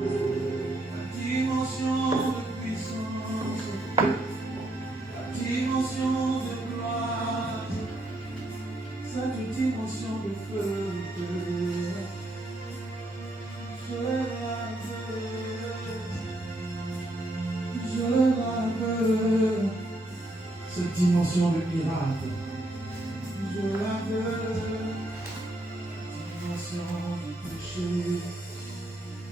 La dimension de puissance, la dimension de gloire, cette dimension de feu, je la veux, cette dimension de miracle, je la veux, la dimension du péché,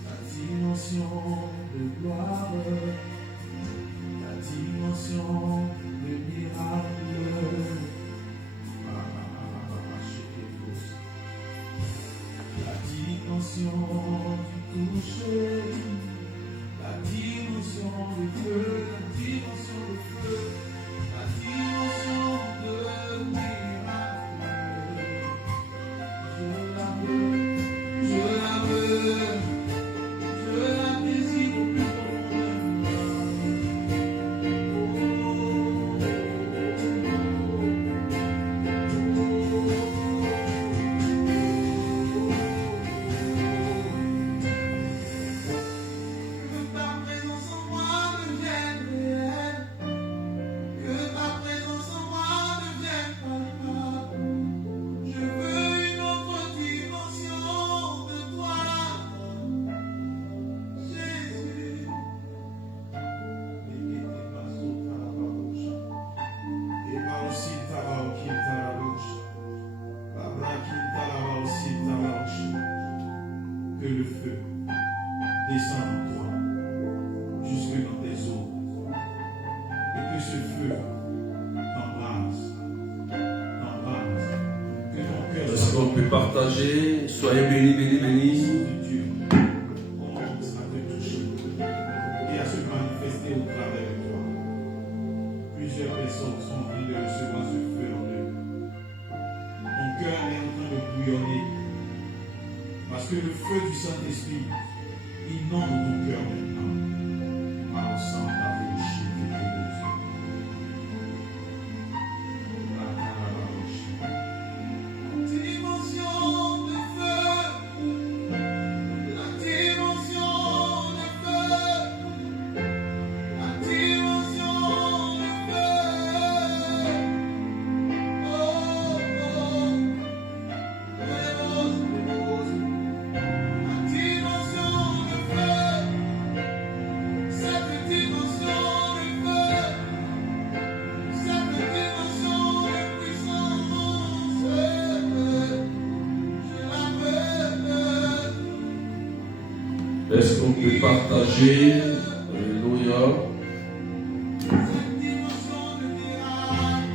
la dimension de gloire, la dimension de miracle. La dimension du toucher, la dimension du feu, la dimension du feu, la dimension de miracle. Je la veux, je la veux. Je la désire au plus que ta présence en moi devienne réelle, que ta présence en moi devienne palpable. Je veux une autre dimension de toi, Jésus. Que le feu descende en toi, jusque dans tes os, et que ce feu t'embrase, que ton cœur Est-ce qu'on peut partager? Soyez bénis, bénis, bénis. de Dieu commence à te toucher et à se manifester au travers de toi. Plusieurs personnes sont en train de recevoir ce feu en eux. Ton cœur est en train de bouillonner. Parce que le feu du Saint-Esprit inonde ton cœur maintenant. Par le sang de la bouche de Dieu. Dimension de feu, la dimension de feu, la dimension de feu. Oh, oh, la dimension de feu, cette dimension de feu, cette dimension de puissance, je la veux. Est-ce qu'on peut partager? Alléluia. Cette dimension de miracle,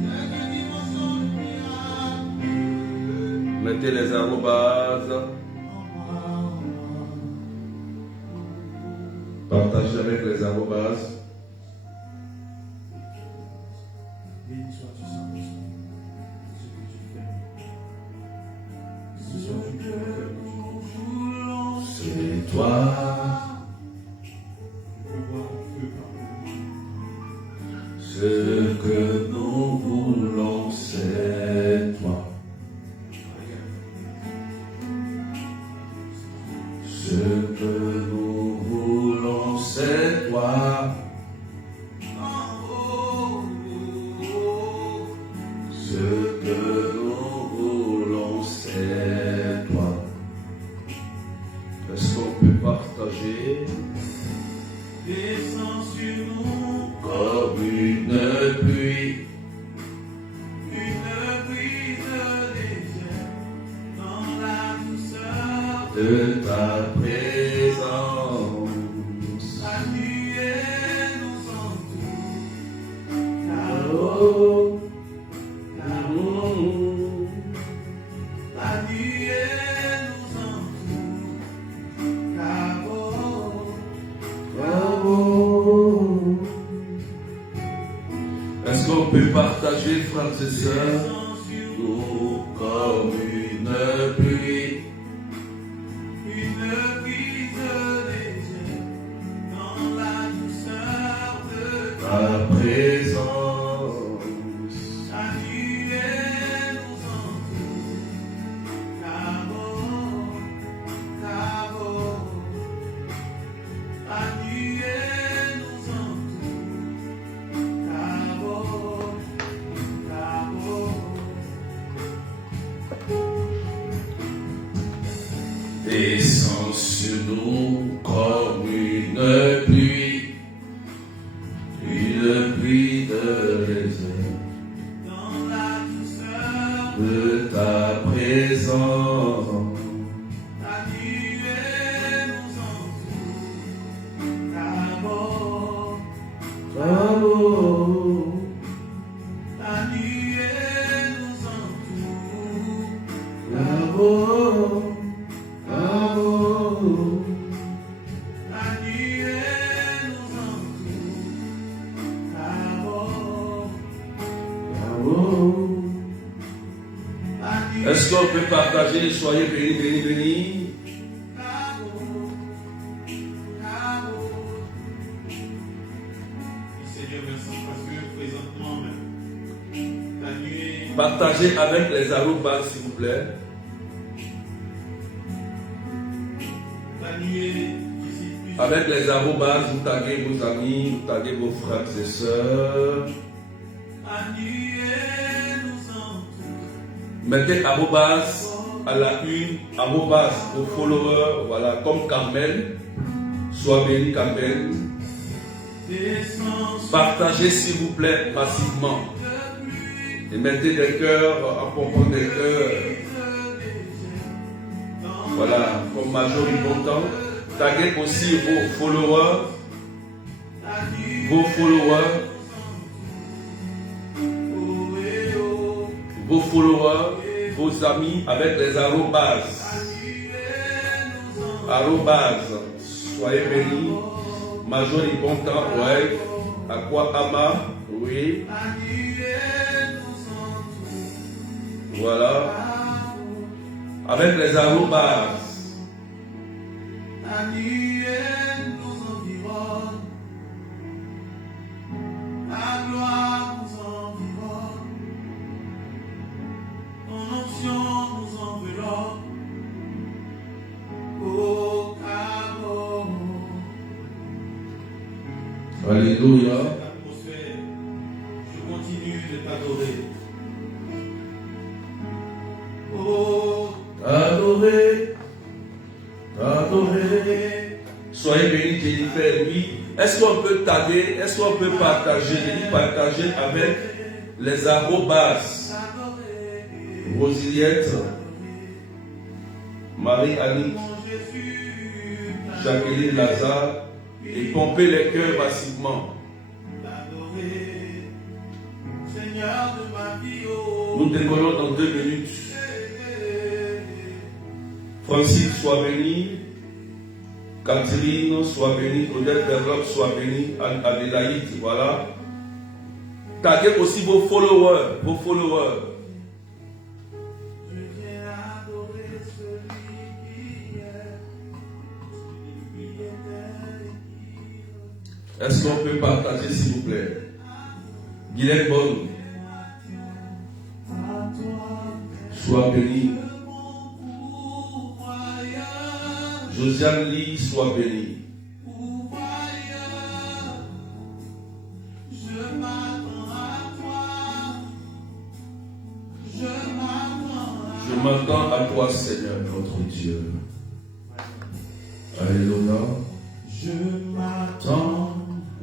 cette dimension de miracle. Mettez les arrobases. Partagez avec les arrobases. Béni sois-tu, Saint-Esprit, ce que tu fais. Ce soit du cœur que nous voulons, C'est toi. je veux voir le feu parmi nous. Ce que nous voulons, c'est toi. Ce que nous voulons, c'est toi. Ce que nous voulons, c'est toi. Est-ce qu'on peut partager? Descends sur nous Comme une pluie, une brise légère dans la douceur de ta présence. la nuée nous entoure. Oh, La nuée nous entoure. est-ce qu'on peut partager, frères et sœurs? Descends sur Nous comme une pluie, une brise légère dans la douceur de ta présence. la nuée nous entoure. Cabo, sur nous comme une pluie de raisin. Dans la douceur De ta présence, ta nuée nous entoure. D'abord, amour, ta nuée nous entoure. amour, amour, Ta nuée nous entoure. D'abord, amour. ta nuée Est-ce qu'on peut partager? Soyez bénis, bénis, bénis. Seigneur, merci parce que présentement même, ta nuée, Partagez avec les arrobas, s'il vous plaît. ta nuée visite plus. Avec les arrobas, vous taguez vos amis, vous taguez vos frères et sœurs. Ta nuée nous entoure. Mettez arrobas à la une, arrobas aux followers, voilà, comme Carmel. Sois béni, Carmel. Descends sur Partagez, s'il vous plaît, massivement. Et mettez des cœurs, en pompant des cœurs. Voilà, comme Major Important. Taguez aussi vos followers. Vos followers. Vos followers, vos amis avec les arrobas. Arrobas. Soyez bénis. Major Important, ouais. Aquahama, oui. Voilà. Avec les arrobas. ta nuée nous environne. Ta gloire nous environne. Ton onction nous enveloppe. Oh, Cabo. Alléluia. Cette atmosphère, je continue de t'adorer. Oh, Adorer. Adorer. Soyez bénis, Jennifer. Oui. Est-ce qu'on peut taguer, est-ce qu'on peut partager, partager avec les arrobas? Rosiliette, Marie-Annick, mon Jésus, Jacqueline Lazare, et pomper les cœurs massivement. t'adorer. Seigneur de ma vie, oh. Nous décollons dans 2 minutes. Francis, sois béni. Catherine, sois béni. Odette Berloc, sois béni. Adélaïde, voilà. Taguez aussi vos followers. Vos followers. Je viens adorer celui qui est, celui qui était et qui Est-ce qu'on peut partager, s'il vous plaît? Guylaine Bonne, à toi, sois béni. mon pourvoyeur, Josiane Lee, sois béni. pourvoyeur. Je m'attends à toi, je Je m'attends à toi, Seigneur, notre Dieu. Alléluia. Je m'attends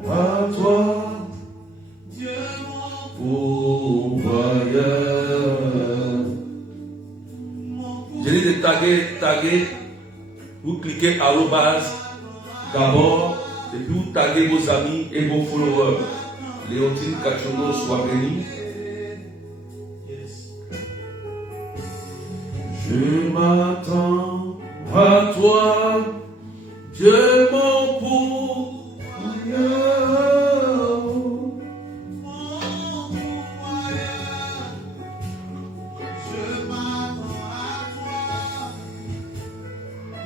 À toi, Dieu mon pourvoyeur. Je dis de taguer. Vous cliquez arrobas d'abord, et puis vous taguez vos amis et vos followers. Léontine Kachono, sois béni. Je m'attends à toi, Dieu mon pourvoyeur. Je m'attends à toi,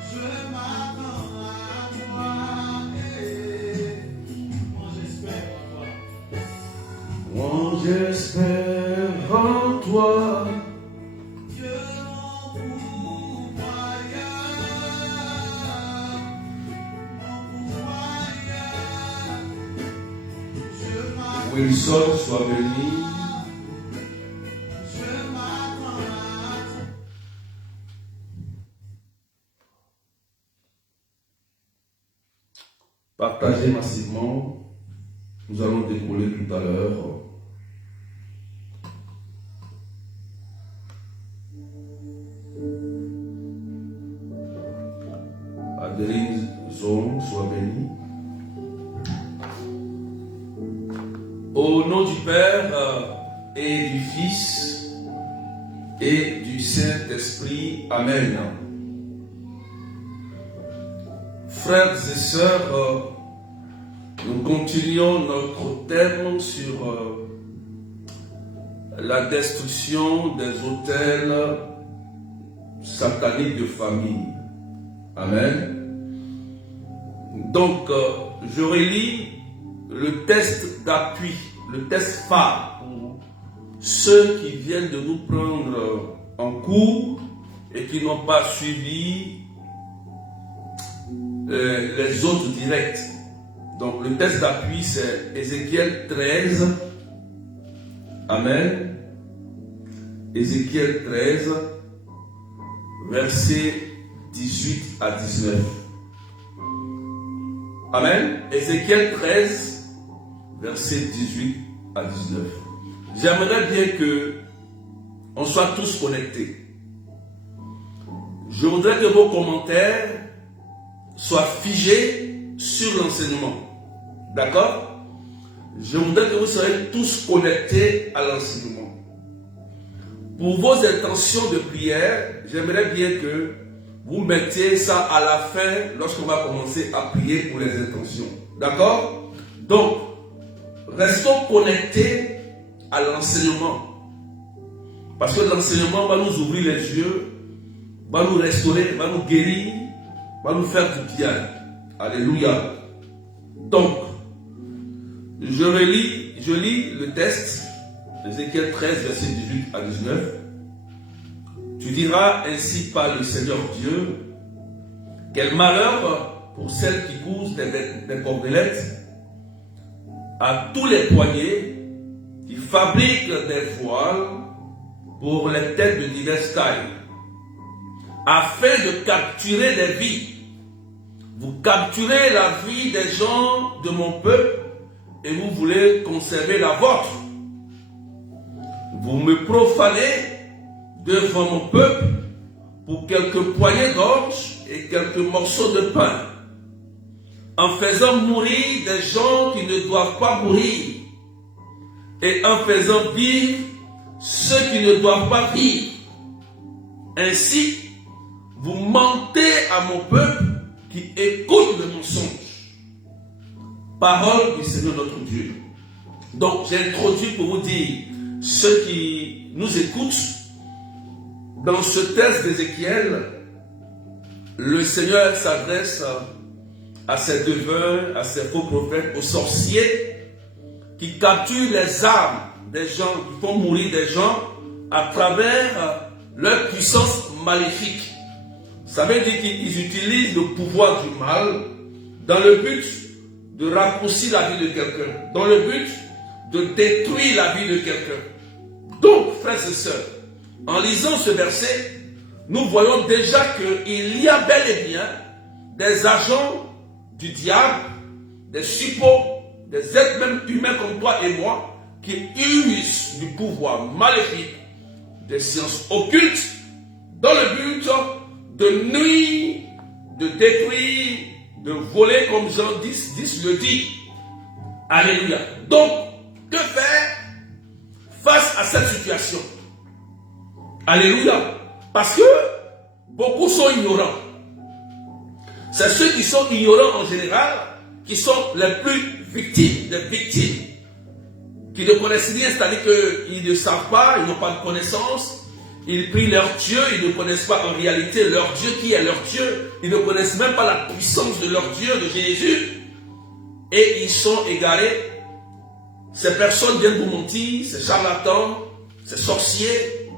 je m'attends à toi, moi j'espère en toi. Moi j'espère en toi. Dieu mon pourvoyeur, je m'attends, Wilson, sois béni. je m'attends à toi. Partagez massivement. Nous allons décoller tout à l'heure. Adeline Zon, sois bénie. Au nom du Père et du Fils et du Saint-Esprit. Amen. Frères et sœurs, nous continuons notre thème sur la destruction des autels sataniques de famille. Amen. Donc, je relis le test d'appui, le test phare pour ceux qui viennent de nous prendre en cours et qui n'ont pas suivi les autres directs. Donc, le test d'appui, c'est Ézéchiel 13. Amen. Ézéchiel 13, versets 18 à 19. Amen. Ézéchiel 13, versets 18 à 19. J'aimerais bien que on soit tous connectés. Je voudrais que vos commentaires soient figés sur l'enseignement. D'accord? Je voudrais que vous soyez tous connectés à l'enseignement. Pour vos intentions de prière, j'aimerais bien que vous mettiez ça à la fin lorsqu'on va commencer à prier pour les intentions. D'accord? Donc, restons connectés à l'enseignement. Parce que l'enseignement va nous ouvrir les yeux, va nous restaurer, va nous guérir, va nous faire du bien. Alléluia. Donc, je lis le texte, Ézéchiel 13, verset 18 à 19. Tu diras, ainsi parle le Seigneur Dieu, quel malheur pour celles qui cousent des cordelettes à tous les poignets, qui fabriquent des voiles pour les têtes de diverses tailles, afin de capturer des vies. Vous capturez la vie des gens de mon peuple et vous voulez conserver la vôtre. Vous me profanez devant mon peuple pour quelques poignées d'orge et quelques morceaux de pain, en faisant mourir des gens qui ne doivent pas mourir et en faisant vivre ceux qui ne doivent pas vivre. Ainsi, vous mentez à mon peuple qui écoute le mensonge. Parole du Seigneur notre Dieu. Donc, j'ai introduit pour vous dire, ceux qui nous écoutent, dans ce texte d'Ézéchiel, le Seigneur s'adresse à ses devins, à ses faux prophètes, aux sorciers qui capturent les âmes des gens, qui font mourir des gens à travers leur puissance maléfique. Ça veut dire qu'ils utilisent le pouvoir du mal dans le but de raccourcir la vie de quelqu'un, dans le but de détruire la vie de quelqu'un. Donc, frères et sœurs, en lisant ce verset, nous voyons déjà qu'il y a bel et bien des agents du diable, des suppôts, des êtres même humains comme toi et moi, qui usent du pouvoir maléfique, des sciences occultes, dans le but de nuire, de détruire, de voler, comme Jean 10 le dit. Alléluia. Donc, que faire face à cette situation? Alléluia. Parce que beaucoup sont ignorants. C'est ceux qui sont ignorants en général qui sont les plus victimes, des victimes. Qui ne connaissent rien, c'est-à-dire qu'ils ne savent pas, ils n'ont pas de connaissance. Ils prient leur Dieu, ils ne connaissent pas en réalité leur Dieu, qui est leur Dieu. Ils ne connaissent même pas la puissance de leur Dieu, de Jésus. Et ils sont égarés. Ces personnes viennent vous mentir, ces charlatans, ces sorciers,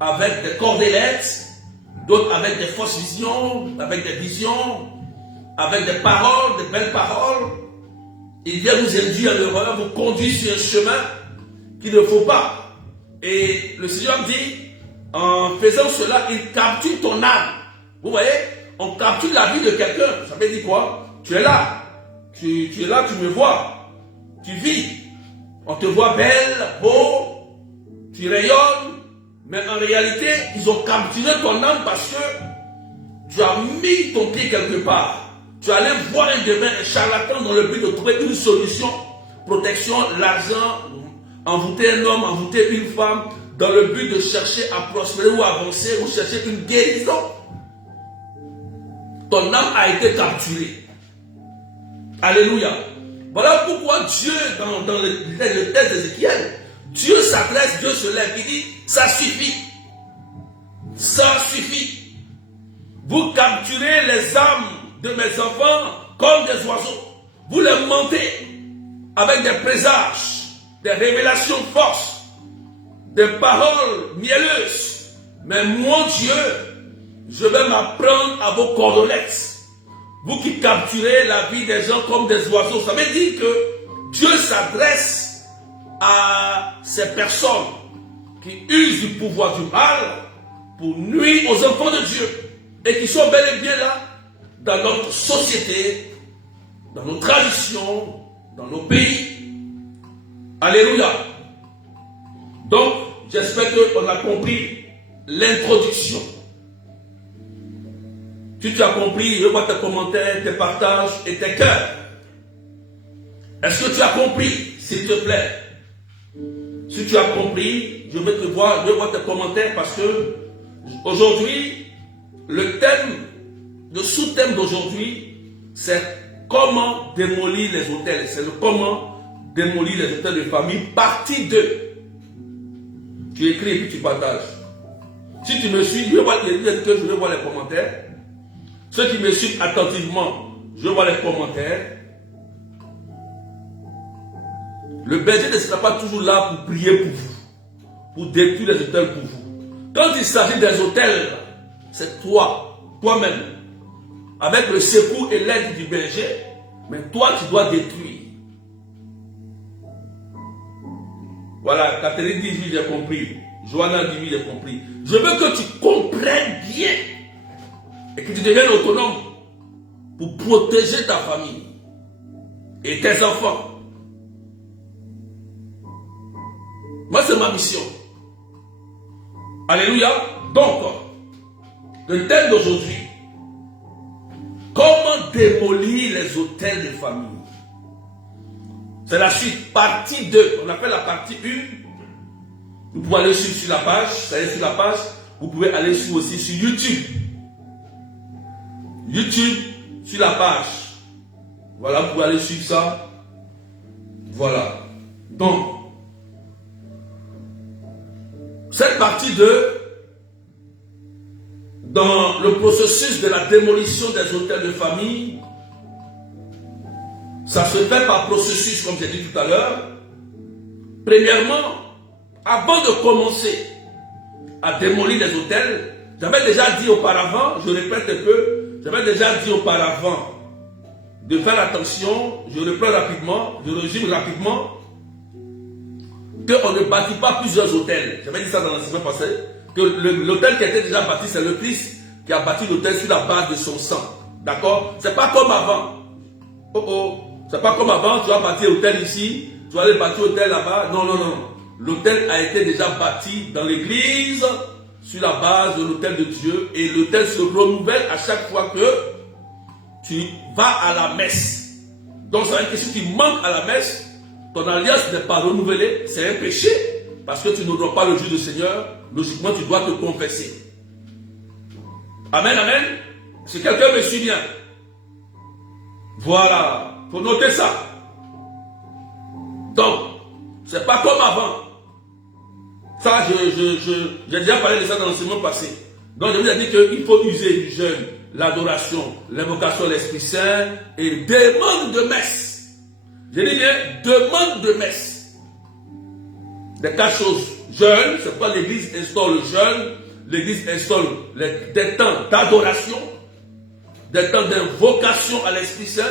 avec des cordelettes, d'autres avec des fausses visions, avec des visions, avec des paroles, des belles paroles. Ils viennent vous induire à l'erreur, vous conduire sur un chemin qu'il ne faut pas. Et le Seigneur dit, en faisant cela, il capture ton âme. Vous voyez, on capture la vie de quelqu'un. Ça veut dire quoi? Tu es là. Tu es là, tu me vois. Tu vis. On te voit belle, beau, tu rayonnes. Mais en réalité, ils ont capturé ton âme parce que tu as mis ton pied quelque part. Tu allais voir un demain un charlatan dans le but de trouver une solution, protection, l'argent, envoûter un homme, envoûter une femme, dans le but de chercher à prospérer ou avancer ou chercher une guérison. Ton âme a été capturée. Alléluia. Voilà pourquoi Dieu, dans le texte d'Ézéchiel, Dieu s'adresse, Dieu se lève, il dit, ça suffit. Ça suffit. Vous capturez les âmes de mes enfants comme des oiseaux. Vous les montez avec des présages, des révélations fortes, des paroles mielleuses. Mais mon Dieu, je vais m'apprendre à vos cordonnettes. Vous qui capturez la vie des gens comme des oiseaux, ça veut dire que Dieu s'adresse à ces personnes qui usent du pouvoir du mal pour nuire aux enfants de Dieu et qui sont bel et bien là dans notre société, dans nos traditions, dans nos pays. Alléluia. Donc, j'espère qu'on a compris l'introduction. Si tu as compris, je vois tes commentaires, tes partages et tes cœurs. Est-ce que tu as compris, s'il te plaît? Si tu as compris, je vais te voir, je vois tes commentaires parce que aujourd'hui, le thème, le sous-thème d'aujourd'hui, c'est comment démolir les hôtels. C'est le comment démolir les hôtels de famille, partie 2. Tu écris et puis tu partages. Si tu me suis, je vais voir les commentaires. Ceux qui me suivent attentivement, je vois les commentaires. Le berger ne sera pas toujours là pour prier pour vous, pour détruire les hôtels pour vous. Quand il s'agit des hôtels, c'est toi-même, avec le secours et l'aide du berger, mais toi tu dois détruire. Voilà, Catherine dit oui, j'ai compris. Johanna dit oui, j'ai compris. Je veux que tu comprennes bien et que tu deviennes autonome pour protéger ta famille et tes enfants. Moi, c'est ma mission. Alléluia. Donc, le thème d'aujourd'hui, comment démolir les hôtels de famille. C'est la suite, partie 2. On appelle la partie 1. Vous pouvez aller sur la page, ça y est sur la page. Vous pouvez aller aussi sur YouTube. YouTube, sur la page. Voilà, vous pouvez aller suivre ça. Voilà. Donc, cette partie 2, dans le processus de la démolition des hôtels de famille, ça se fait par processus, comme j'ai dit tout à l'heure. Premièrement, avant de commencer à démolir les hôtels, j'avais déjà dit auparavant, je répète un peu, j'avais déjà dit auparavant de faire attention, je reprends rapidement, je résume rapidement, qu'on ne bâtit pas plusieurs hôtels. J'avais dit ça dans l'enseignement passé, que l'hôtel qui était déjà bâti, c'est le Christ qui a bâti l'hôtel sur la base de son sang. D'accord? C'est pas comme avant. C'est pas comme avant, tu vas bâtir l'hôtel ici, tu vas aller bâtir l'hôtel là-bas. Non, non, non. L'hôtel a été déjà bâti dans l'église sur la base de l'hôtel de Dieu et l'hôtel se renouvelle à chaque fois que tu vas à la messe. Donc, ça veut dire que si tu manques à la messe, ton alliance n'est pas renouvelée, c'est un péché parce que tu n'honores pas le jour du Seigneur. Logiquement, tu dois te confesser. Amen, amen. Si quelqu'un me suit bien, voilà, il faut noter ça. Donc, c'est pas comme avant. Ça, j'ai déjà parlé de ça dans l'enseignement passé. Donc, je vous ai dit qu'il faut user du jeûne, l'adoration, l'invocation de l'Esprit Saint et demande de messe. J'ai dit bien, demande de messe. Les 4 choses. Jeûne, c'est pas l'église instaure le jeûne, l'église instaure des temps d'adoration, des temps d'invocation à l'Esprit Saint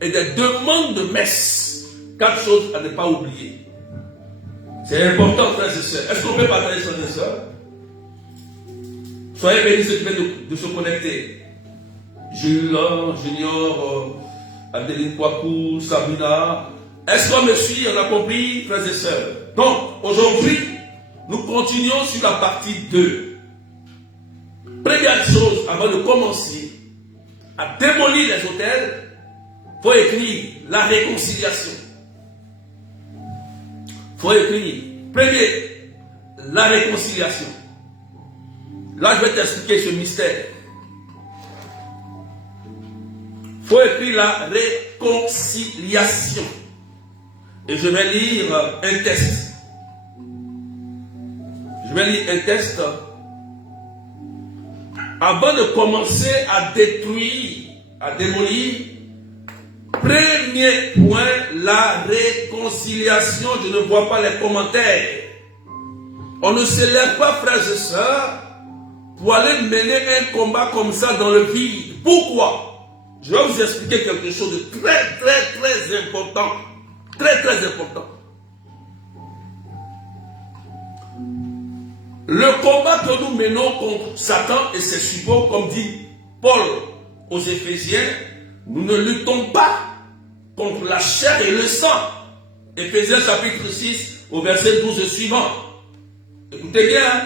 et des demandes de messe. 4 choses à ne pas oublier. C'est important, frères et sœurs. Est-ce qu'on peut partager, frères et sœurs? Soyez bénis ceux qui viennent de se connecter. Jules, Junior, Adeline Kwaku, Sabina. Est-ce qu'on me suit? On a compris, frères et sœurs? Donc, aujourd'hui, nous continuons sur la partie 2. Première chose, avant de commencer à démolir les autels, il faut écrire la réconciliation. Il faut écrire, premier, la réconciliation. Là, je vais t'expliquer ce mystère. Il faut écrire la réconciliation. Et je vais lire un texte. Je vais lire un texte. Avant de commencer à détruire, à démolir, premier point, la réconciliation. Je ne vois pas les commentaires. On ne se lève pas, frères et sœurs, pour aller mener un combat comme ça dans le vide. Pourquoi? Je vais vous expliquer quelque chose de très important. Très important. Le combat que nous menons contre Satan et ses suppôts, comme dit Paul aux Éphésiens, nous ne luttons pas contre la chair et le sang. Éphésiens chapitre 6 au verset 12 et suivant. Écoutez bien,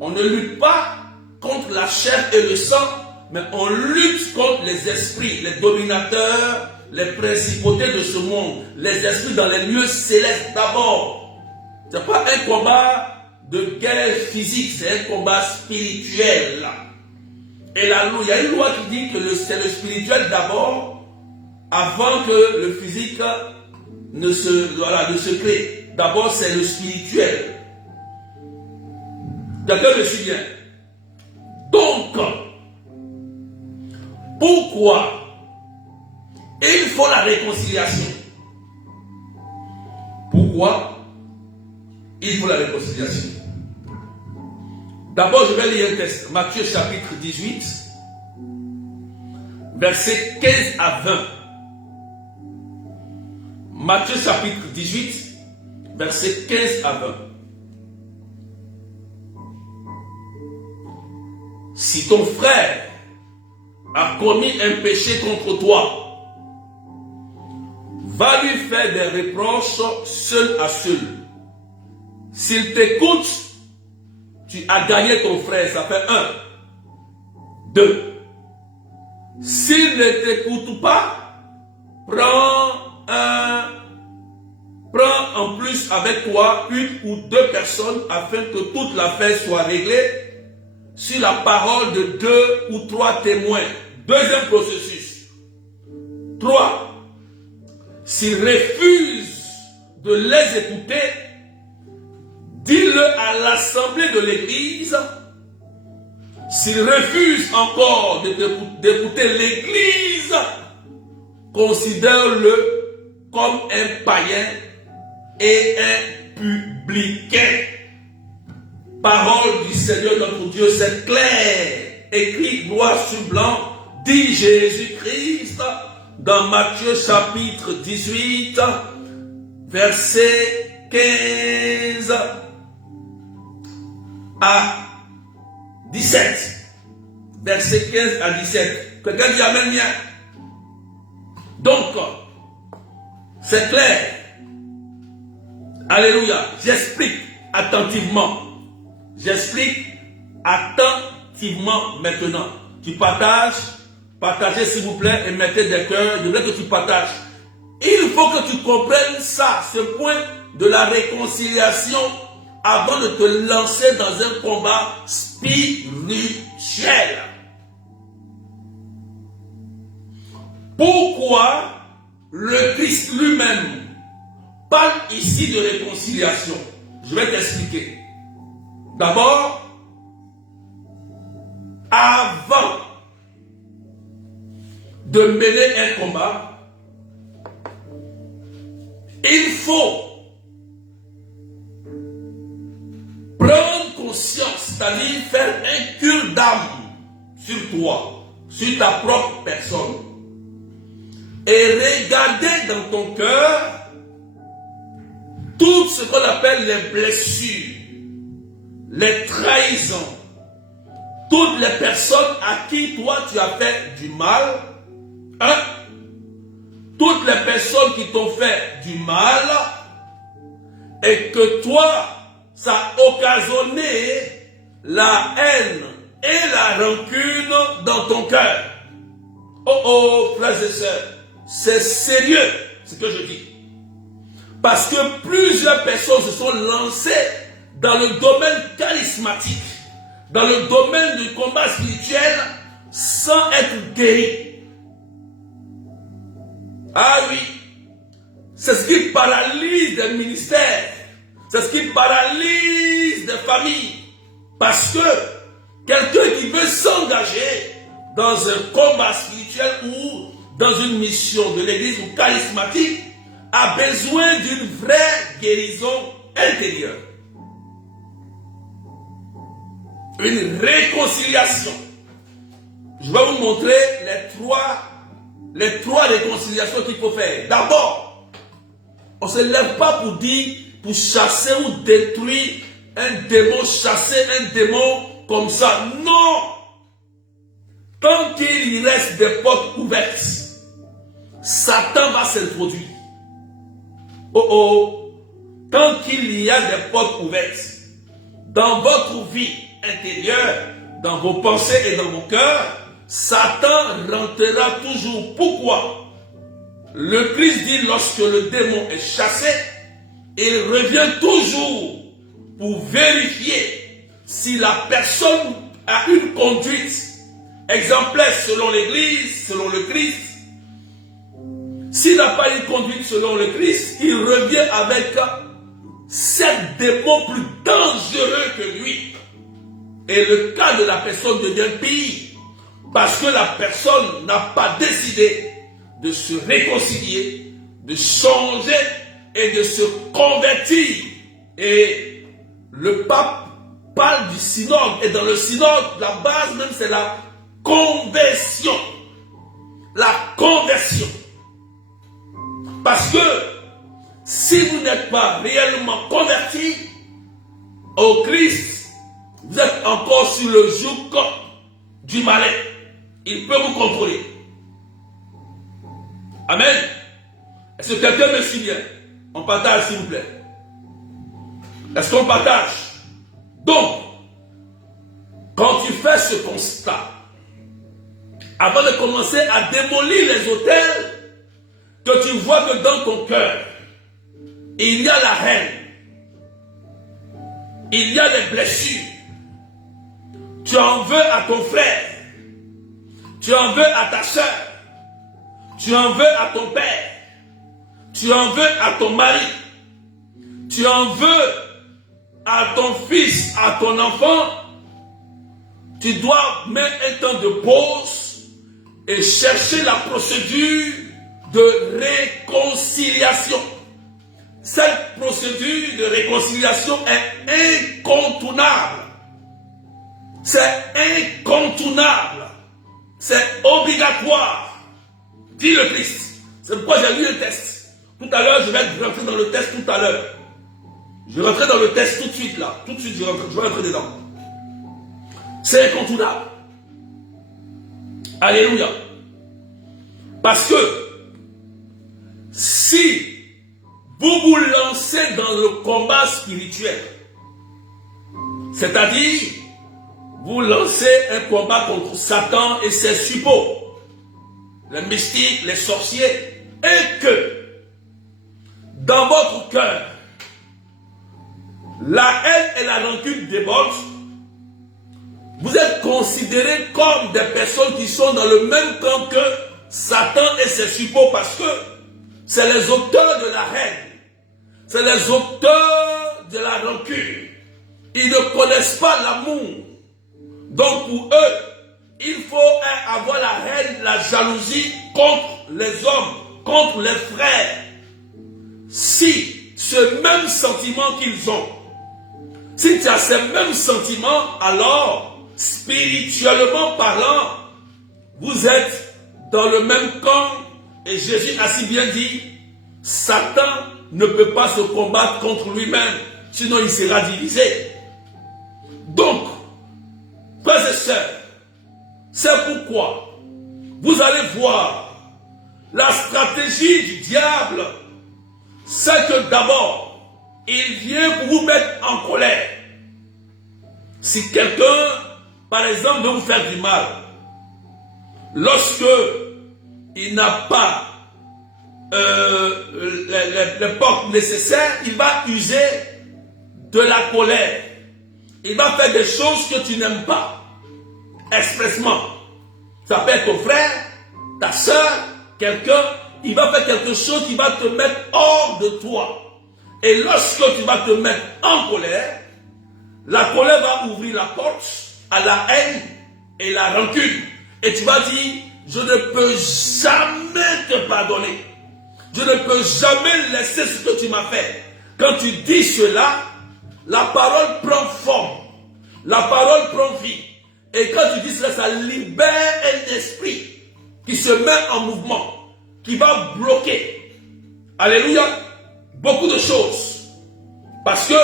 on ne lutte pas contre la chair et le sang, mais on lutte contre les esprits, les dominateurs, les principautés de ce monde, les esprits dans les lieux célestes d'abord. Ce n'est pas un combat de guerre physique, c'est un combat spirituel. Et la loi, il y a une loi qui dit que c'est le spirituel d'abord, avant que le physique ne se crée. D'abord, c'est le spirituel. Quelqu'un me suit bien. Donc, pourquoi il faut la réconciliation? Pourquoi il faut la réconciliation? D'abord, je vais lire un texte. Matthieu chapitre 18, versets 15 à 20. Matthieu chapitre 18, versets 15 à 20. Si ton frère a commis un péché contre toi, va lui faire des reproches seul à seul. S'il t'écoute, tu as gagné ton frère, ça fait 1. 2. S'il ne t'écoute pas, prends en plus avec toi une ou deux personnes afin que toute l'affaire soit réglée sur la parole de 2 ou 3 témoins. Deuxième processus. 3. S'il refuse de les écouter, dis-le à l'assemblée de l'église. S'il refuse encore d'écouter l'église, considère-le comme un païen et un publicain. Parole du Seigneur notre Dieu, c'est clair, écrit noir sur blanc, dit Jésus-Christ dans Matthieu chapitre 18, verset 15 à 17. Verset 15 à 17. Quelqu'un dit amen bien. Donc, c'est clair. Alléluia. J'explique attentivement. J'explique attentivement maintenant. Tu partages, partagez s'il vous plaît et mettez des cœurs. Je voudrais que tu partages. Il faut que tu comprennes ça, ce point de la réconciliation avant de te lancer dans un combat spirituel. Pourquoi le Christ lui-même parle ici de réconciliation? Je vais t'expliquer. D'abord, avant de mener un combat, il faut prendre conscience, c'est-à-dire faire un cure d'âme sur toi, sur ta propre personne, et regarder dans ton cœur tout ce qu'on appelle les blessures, les trahisons, toutes les personnes à qui toi tu as fait du mal. toutes les personnes qui t'ont fait du mal et que toi, ça a occasionné la haine et la rancune dans ton cœur. Oh oh, frères et sœurs, c'est sérieux ce que je dis. Parce que plusieurs personnes se sont lancées dans le domaine charismatique, dans le domaine du combat spirituel, sans être guéries. Ah oui, c'est ce qui paralyse des ministères, c'est ce qui paralyse des familles. Parce que quelqu'un qui veut s'engager dans un combat spirituel ou dans une mission de l'église ou charismatique a besoin d'une vraie guérison intérieure. Une réconciliation. Je vais vous montrer les trois réconciliations qu'il faut faire. D'abord, on ne se lève pas pour dire, pour chasser ou détruire un démon, chasser un démon comme ça. Non! Tant qu'il y reste des portes ouvertes, Satan va s'introduire. Oh oh! Tant qu'il y a des portes ouvertes dans votre vie intérieure, dans vos pensées et dans vos cœurs, Satan rentrera toujours. Pourquoi? Le Christ dit lorsque le démon est chassé, il revient toujours pour vérifier si la personne a une conduite exemplaire selon l'Église, selon le Christ. S'il n'a pas une conduite selon le Christ, il revient avec 7 démons plus dangereux que lui. Et le cas de la personne devient pire. Parce que la personne n'a pas décidé de se réconcilier, de changer et de se convertir. Et le pape parle du synode. Et dans le synode, la base même, c'est la conversion. La conversion. Parce que si vous n'êtes pas réellement converti au Christ, vous êtes encore sur le joug du malin. Il peut vous contrôler. Amen. Est-ce que quelqu'un me suit bien? On partage, s'il vous plaît. Est-ce qu'on partage? Donc, quand tu fais ce constat, avant de commencer à démolir les autels, que tu vois que dans ton cœur, il y a la haine, il y a des blessures, tu en veux à ton frère, tu en veux à ta soeur, tu en veux à ton père, tu en veux à ton mari, tu en veux à ton fils, à ton enfant, tu dois mettre un temps de pause et chercher la procédure de réconciliation. Cette procédure de réconciliation est incontournable. C'est incontournable. C'est obligatoire. Dit le Christ. C'est pourquoi j'ai lu le texte. Tout à l'heure, je vais rentrer dans le texte tout à l'heure. Je vais rentrer dans le texte tout de suite là. Tout de suite, je vais rentrer dedans. C'est incontournable. Alléluia. Parce que si vous vous lancez dans le combat spirituel, c'est-à-dire vous lancez un combat contre Satan et ses suppôts, les mystiques, les sorciers, et que dans votre cœur, la haine et la rancune débordent, vous êtes considérés comme des personnes qui sont dans le même camp que Satan et ses suppôts, parce que c'est les auteurs de la haine, c'est les auteurs de la rancune. Ils ne connaissent pas l'amour. Donc pour eux, il faut avoir la haine, la jalousie contre les hommes, contre les frères. Si ce même sentiment qu'ils ont, si tu as ces mêmes sentiments, alors, spirituellement parlant, vous êtes dans le même camp. Et Jésus a si bien dit, Satan ne peut pas se combattre contre lui-même, sinon il sera divisé. Donc, frères et sœurs, c'est pourquoi vous allez voir La stratégie du diable, c'est que d'abord, il vient pour vous mettre en colère. Si quelqu'un, par exemple, veut vous faire du mal, lorsque il n'a pas les portes nécessaires, il va user de la colère. Il va faire des choses que tu n'aimes pas, expressement. Ça peut être ton frère, ta soeur, quelqu'un. Il va faire quelque chose qui va te mettre hors de toi. Et lorsque tu vas te mettre en colère, la colère va ouvrir la porte à la haine et la rancune. Et tu vas dire, je ne peux jamais te pardonner. Je ne peux jamais laisser ce que tu m'as fait. Quand tu dis cela, la parole prend forme. La parole prend vie. Et quand tu dis cela, ça libère un esprit qui se met en mouvement, qui va bloquer. Alléluia. Beaucoup de choses. Parce que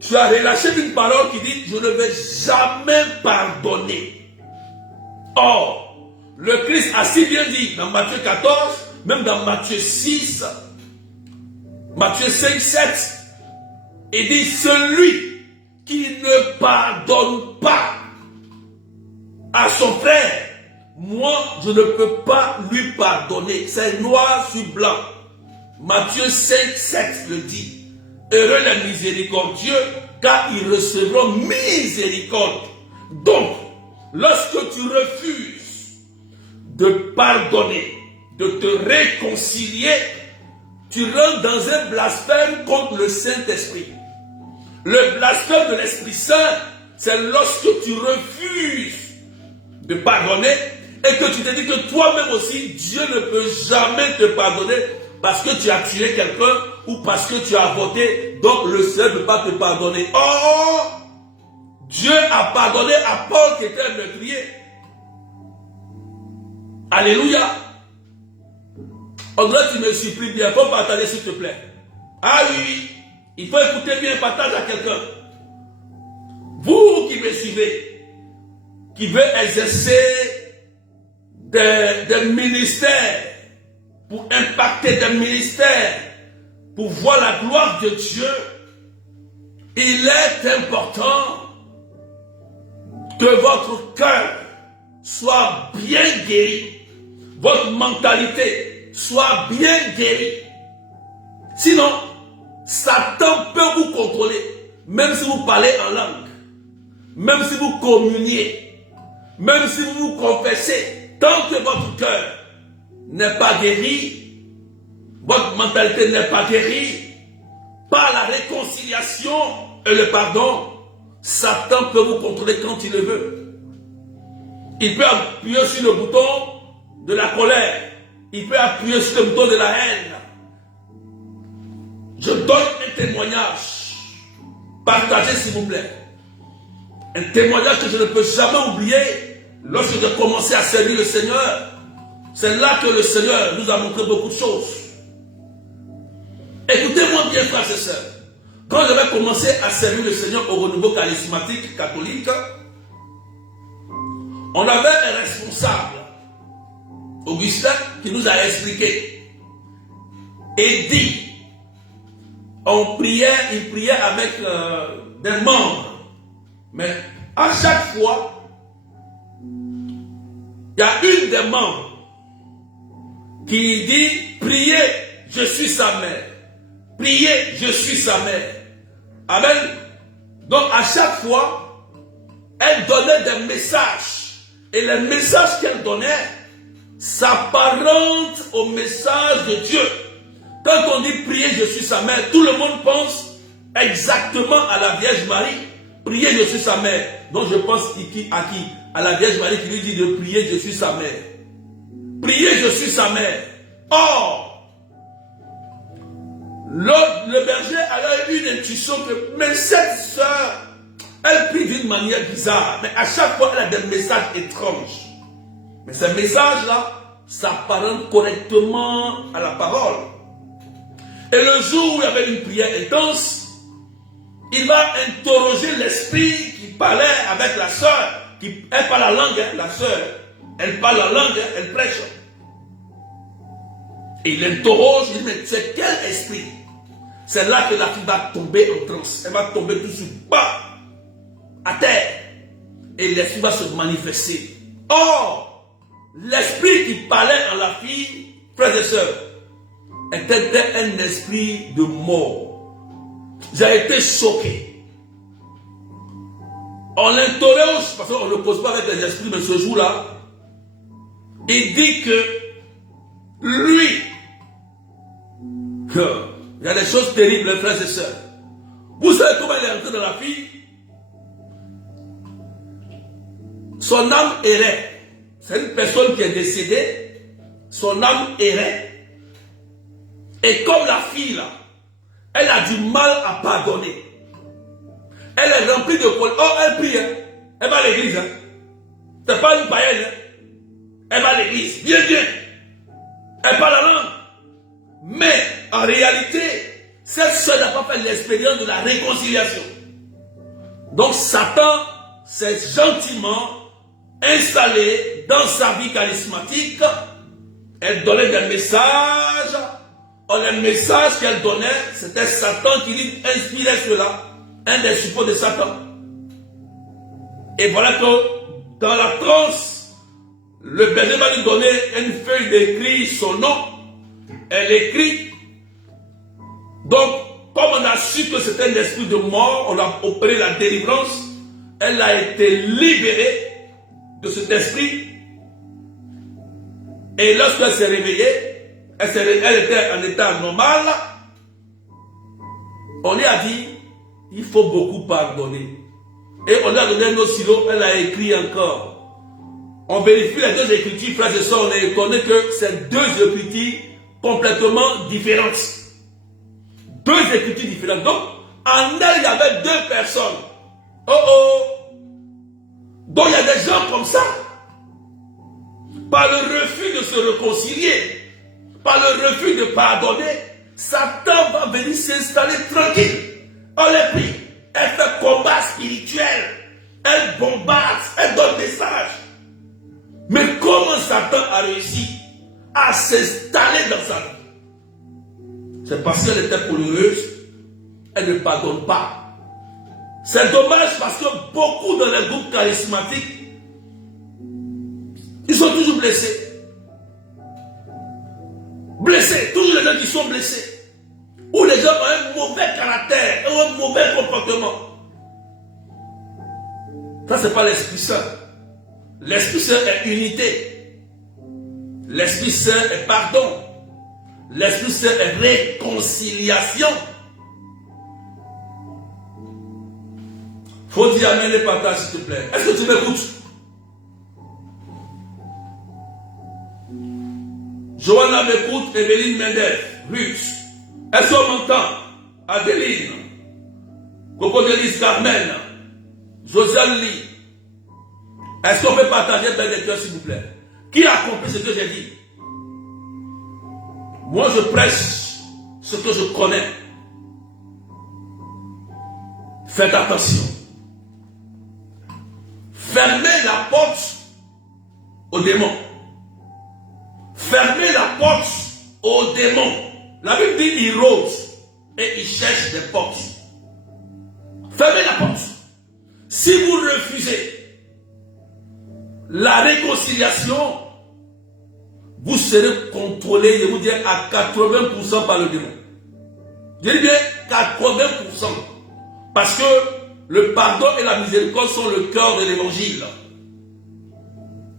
tu as relâché une parole qui dit, je ne vais jamais pardonner. Or, le Christ a si bien dit dans Matthieu 14, même dans Matthieu 6, Matthieu 5, 7, il dit, celui qui ne pardonne pas à son frère, moi je ne peux pas lui pardonner. C'est noir sur blanc. Matthieu 5, 7 le dit. Heureux les miséricordieux, car ils recevront miséricorde. Donc, lorsque tu refuses de pardonner, de te réconcilier, tu rentres dans un blasphème contre le Saint-Esprit. Le blasphème de l'Esprit Saint, c'est lorsque tu refuses de pardonner et que tu te dis que toi-même aussi, Dieu ne peut jamais te pardonner parce que tu as tué quelqu'un ou parce que tu as voté, donc le Seigneur ne peut pas te pardonner. Or, Dieu a pardonné à Paul qui était un meurtrier. Alléluia. On dirait que tu me supplies bien. Il faut partager s'il te plaît. Ah oui, il faut écouter bien, partage à quelqu'un. Vous qui me suivez, qui veut exercer des ministères, pour impacter des ministères, pour voir la gloire de Dieu, il est important que votre cœur soit bien guéri, votre mentalité soit bien guérie. Sinon, Satan peut vous contrôler, même si vous parlez en langue, même si vous communiez, même si vous vous confessez, tant que votre cœur n'est pas guéri, votre mentalité n'est pas guérie, par la réconciliation et le pardon, Satan peut vous contrôler quand il le veut. Il peut appuyer sur le bouton de la colère, il peut appuyer sur le bouton de la haine. Je donne un témoignage, partagez s'il vous plaît. Un témoignage que je ne peux jamais oublier lorsque j'ai commencé à servir le Seigneur. C'est là que le Seigneur nous a montré beaucoup de choses. Écoutez-moi bien, frères et sœurs. Quand j'avais commencé à servir le Seigneur au renouveau charismatique catholique, on avait un responsable, Augustin, qui nous a expliqué et dit, il priait avec des membres. Mais à chaque fois, il y a une des membres qui dit, priez, je suis sa mère. Priez, je suis sa mère. Amen. Donc à chaque fois, elle donnait des messages. Et les messages qu'elle donnait s'apparentent au message de Dieu. Quand on dit priez, je suis sa mère, tout le monde pense exactement à la Vierge Marie. Priez, je suis sa mère. Donc je pense à qui? À la Vierge Marie qui lui dit de prier, je suis sa mère. Priez, je suis sa mère. Or, le berger avait eu une intuition que, mais cette soeur, elle prie d'une manière bizarre. Mais à chaque fois, elle a des messages étranges. Mais ces messages-là s'apparentent correctement à la parole. Et le jour où il y avait une prière intense, il va interroger l'esprit qui parlait avec la sœur. Elle parle la langue, la sœur. Elle parle la langue, elle prêche. Et il l'interroge, il dit, mais c'est quel esprit? C'est là que la fille va tomber en transe. Elle va tomber tout de suite, bas, à terre. Et l'esprit va se manifester. Or, l'esprit qui parlait en la fille, frères et sœurs, était un esprit de mort. J'ai été choqué. On l'interroge, parce qu'on ne le pose pas avec les esprits, mais ce jour-là, il dit que lui, il y a des choses terribles, frères et sœurs. Vous savez comment il est entré dans la fille? Son âme errait. C'est une personne qui est décédée. Son âme errait. Et comme la fille là, elle a du mal à pardonner. Elle est remplie de colère. Oh, elle prie. Hein. Elle va à l'église. Hein. C'est pas une païenne. Hein. Elle va à l'église. Bien, bien. Elle parle la langue. Mais en réalité, cette soeur n'a pas fait l'expérience de la réconciliation. Donc Satan s'est gentiment installé dans sa vie charismatique. Elle donnait des messages. Les messages qu'elle donnait, c'était Satan qui lui inspirait cela. Un des suppôts de Satan. Et voilà que dans la transe, le berger va lui donner une feuille d'écrit son nom. Elle écrit. Donc, comme on a su que c'était un esprit de mort, on a opéré la délivrance. Elle a été libérée de cet esprit. Et lorsqu'elle s'est réveillée, elle était en état normal. On lui a dit, il faut beaucoup pardonner. Et on lui a donné un autre silo, elle a écrit encore. On vérifie les deux écritures, frères et sœurs, on est étonné que c'est deux écritures complètement différentes. Deux écritures différentes. Donc, en elle, il y avait deux personnes. Oh oh! Donc, il y a des gens comme ça. Par le refus de se réconcilier, par le refus de pardonner, Satan va venir s'installer tranquille. On les prie. Elle fait combat spirituel. Elle bombarde. Elle donne des messages. Mais comment Satan a réussi à s'installer dans sa vie? C'est parce qu'elle était poléreuse. Elle ne pardonne pas. C'est dommage parce que beaucoup dans les groupes charismatiques, ils sont toujours blessés. Blessés. Toujours les gens qui sont blessés. Ou les gens ont un mauvais caractère, un mauvais comportement. Ça, ce n'est pas l'Esprit Saint. L'Esprit Saint est unité. L'Esprit Saint est pardon. L'Esprit Saint est réconciliation. Faut dire amen les partages, s'il te plaît. Est-ce que tu m'écoutes? Johanna m'écoute, Evelyne Mendel, Ruth. Est-ce qu'on m'entend? Adeline, Coco Delis Carmen, Josiane Lee. Est-ce qu'on peut partager avec les cœurs, s'il vous plaît? Qui a compris ce que j'ai dit? Moi, je prêche ce que je connais. Faites attention. Fermez la porte aux démons. Fermez la porte aux démons. La Bible dit il rôde et il cherche des portes. Fermez la porte. Si vous refusez la réconciliation, vous serez contrôlé, je vous dis, à 80% par le démon. Je dis bien 80%. Parce que le pardon et la miséricorde sont le cœur de l'évangile.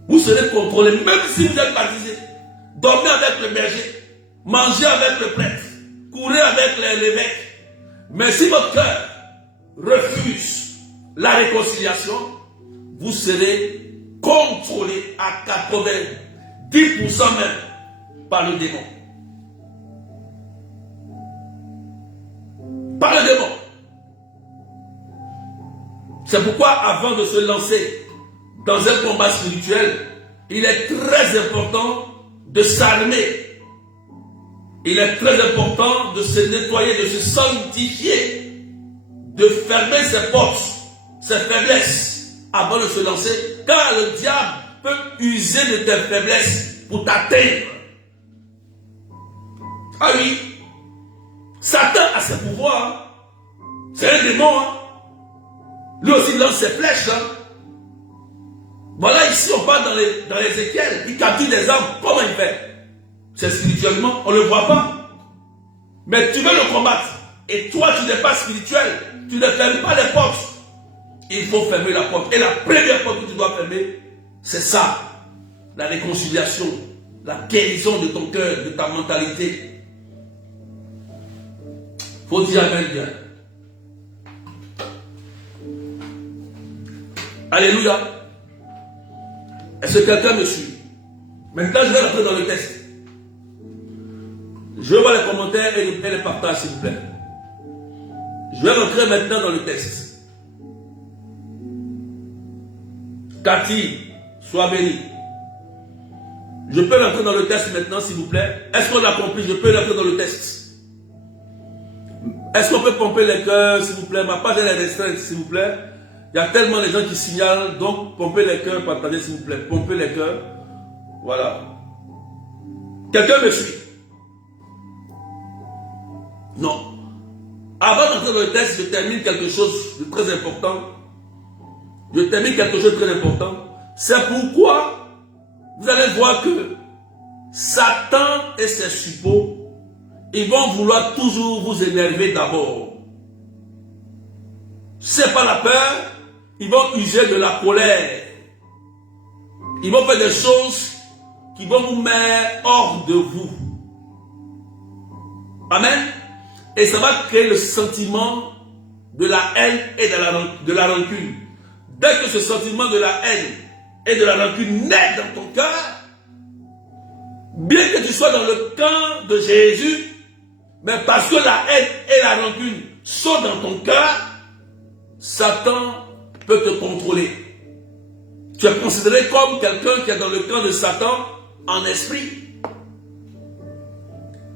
Vous serez contrôlé, même si vous êtes baptisé. Dormez avec le berger. Mangez avec le prêtre. Courez avec l'évêque. Mais si votre cœur refuse la réconciliation, vous serez contrôlé à 90% même par le démon. Par le démon. C'est pourquoi avant de se lancer dans un combat spirituel, il est très important de s'armer. Il est très important de se nettoyer, de se sanctifier, de fermer ses portes, ses faiblesses avant de se lancer, car le diable peut user de tes faiblesses pour t'atteindre. Ah oui. Satan a ses pouvoirs. C'est un démon. Hein. Lui aussi il lance ses flèches. Hein. Voilà, ici on parle dans l'Ézéchiel. Il capture des âmes. Comment il fait? C'est spirituellement. On ne le voit pas. Mais tu veux le combattre. Et toi, tu n'es pas spirituel. Tu ne fermes pas les portes. Il faut fermer la porte. Et la première porte que tu dois fermer, c'est ça. La réconciliation. La guérison de ton cœur, de ta mentalité. Il faut dire amen bien. Alléluia. Est-ce que quelqu'un me suit? Maintenant, je vais rentrer dans le texte. Je vois les commentaires et les partages, s'il vous plaît. Je vais rentrer maintenant dans le texte. Cathy, sois bénie. Je peux rentrer dans le texte maintenant, s'il vous plaît. Est-ce qu'on a compris? Je peux rentrer dans le texte. Est-ce qu'on peut pomper les cœurs, s'il vous plaît? Ma page elle est restreinte, s'il vous plaît. Il y a tellement de gens qui signalent, donc pompez les cœurs, partagez, s'il vous plaît. Pompez les cœurs. Voilà. Quelqu'un me suit? Non. Avant d'entrer dans le texte, je termine quelque chose de très important. Je termine quelque chose de très important. C'est pourquoi vous allez voir que Satan et ses suppôts, ils vont vouloir toujours vous énerver d'abord. C'est pas la peur, ils vont user de la colère. Ils vont faire des choses qui vont vous mettre hors de vous. Amen. Et ça va créer le sentiment de la haine et de la rancune. Dès que ce sentiment de la haine et de la rancune naît dans ton cœur, bien que tu sois dans le camp de Jésus, mais parce que la haine et la rancune sont dans ton cœur, Satan peut te contrôler. Tu es considéré comme quelqu'un qui est dans le camp de Satan en esprit.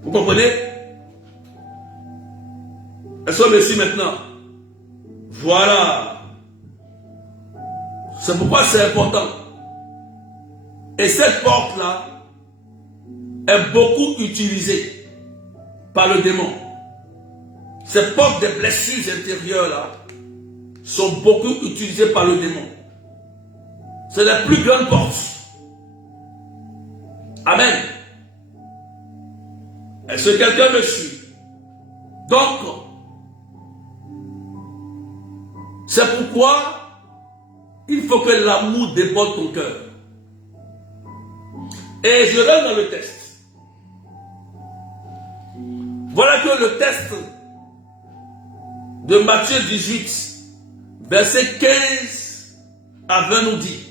Vous comprenez? Est-ce qu'on me suit maintenant? Voilà. C'est pourquoi c'est important. Et cette porte-là est beaucoup utilisée par le démon. Ces portes des blessures intérieures-là sont beaucoup utilisées par le démon. C'est la plus grande porte. Amen. Est-ce que quelqu'un me suit? Donc, c'est pourquoi il faut que l'amour déborde ton cœur. Et je rentre dans le texte. Voilà que le texte de Matthieu 18, verset 15 à 20 nous dit.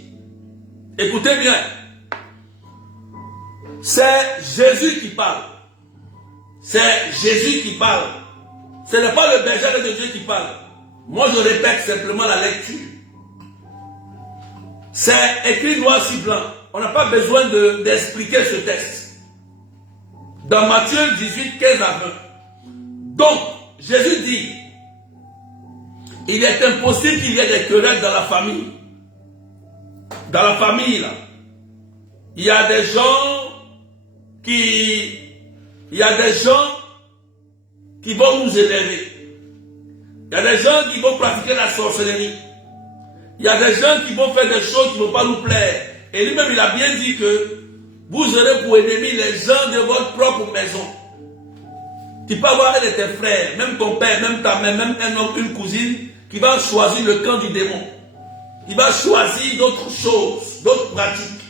Écoutez bien. C'est Jésus qui parle. C'est Jésus qui parle. Ce n'est pas le berger de Dieu qui parle. Moi, je répète simplement la lecture. C'est écrit noir sur blanc. On n'a pas besoin d'expliquer ce texte. Dans Matthieu 18, 15 à 20. Donc, Jésus dit, il est impossible qu'il y ait des querelles dans la famille. Dans la famille, là. Il y a des gens qui vont nous énerver. Il y a des gens qui vont pratiquer la sorcellerie. Il y a des gens qui vont faire des choses qui ne vont pas nous plaire. Et lui-même, il a bien dit que vous aurez pour ennemis les gens de votre propre maison. Tu peux avoir un de tes frères, même ton père, même ta mère, même un homme, une cousine, qui va choisir le camp du démon. Il va choisir d'autres choses, d'autres pratiques.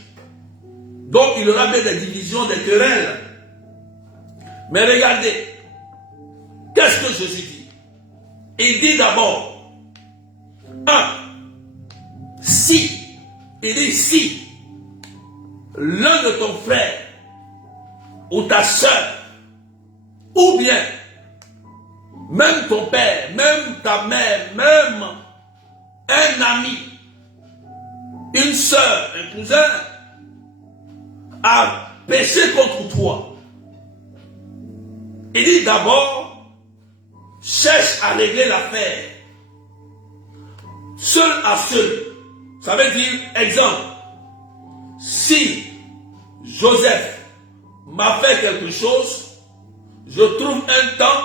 Donc, il aura bien des divisions, des querelles. Mais regardez, qu'est-ce que Jésus dit? Il dit d'abord, il dit si l'un de ton frère ou ta soeur, ou bien même ton père, même ta mère, même un ami, une soeur, un cousin, a péché contre toi. Il dit d'abord, cherche à régler l'affaire. Seul à seul. Ça veut dire, exemple, si Joseph m'a fait quelque chose, je trouve un temps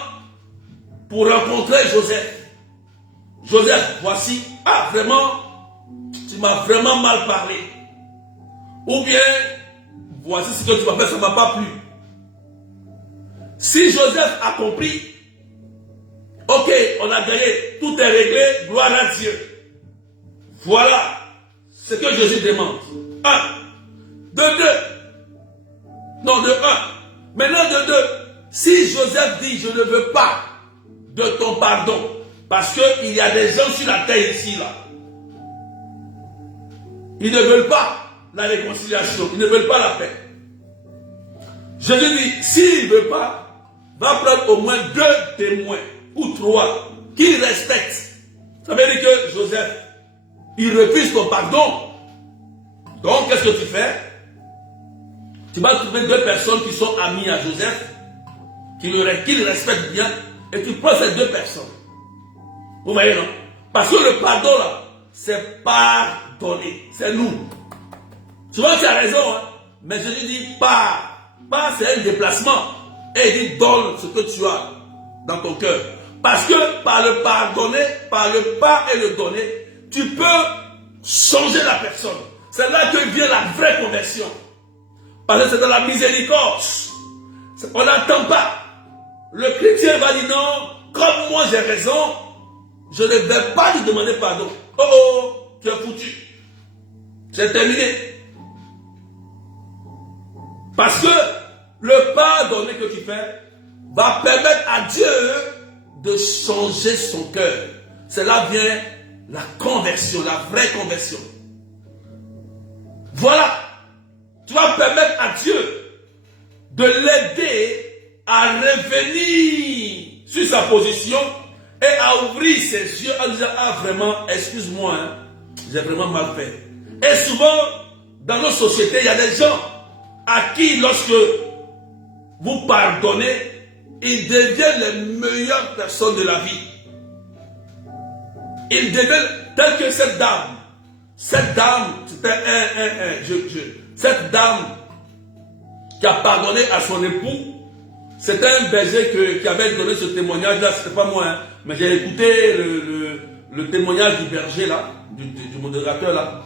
pour rencontrer Joseph. Joseph, voici, ah vraiment, tu m'as vraiment mal parlé. Ou bien, voici ce que tu m'as fait, ça ne m'a pas plu. Si Joseph a compris, ok, on a gagné, tout est réglé, gloire à Dieu. Voilà ce que Jésus demande. 1. De 2. Non, de 1. Maintenant de 2. Si Joseph dit, je ne veux pas de ton pardon, parce qu'il y a des gens sur la terre ici, là. Ils ne veulent pas la réconciliation, ils ne veulent pas la paix. Jésus dit, s'il ne veut pas, va prendre au moins 2 témoins ou 3 qu'il respecte. Ça veut dire que Joseph, il refuse ton pardon. Donc, qu'est-ce que tu fais? Tu vas trouver 2 personnes qui sont amies à Joseph, qu'il respecte bien, et tu prends ces 2 personnes. Vous voyez, non? Parce que le pardon, là, c'est pardonner. C'est nous. Souvent, tu as raison, hein? Mais Jésus dit pas. Pas, c'est un déplacement. Et il dit, donne ce que tu as dans ton cœur. Parce que par le pardonner, par le pas et le donner, tu peux changer la personne. C'est là que vient la vraie conversion. Parce que c'est dans la miséricorde. On n'attend pas. Le chrétien va dire non, comme moi j'ai raison, je ne vais pas lui demander pardon. Oh oh, tu es foutu. C'est terminé. Parce que le pardonner que tu fais va permettre à Dieu de changer son cœur. C'est là vient la conversion, la vraie conversion. Voilà. Tu vas permettre à Dieu de l'aider à revenir sur sa position et à ouvrir ses yeux en disant, ah vraiment, excuse-moi, hein, j'ai vraiment mal fait. Et souvent, dans nos sociétés, il y a des gens à qui, lorsque vous pardonnez, ils deviennent les meilleures personnes de la vie. Ils deviennent tels que cette dame. Cette dame, c'était cette dame qui a pardonné à son époux. C'était un berger qui avait donné ce témoignage-là, c'était pas moi, hein, mais j'ai écouté le témoignage du berger là, du modérateur là.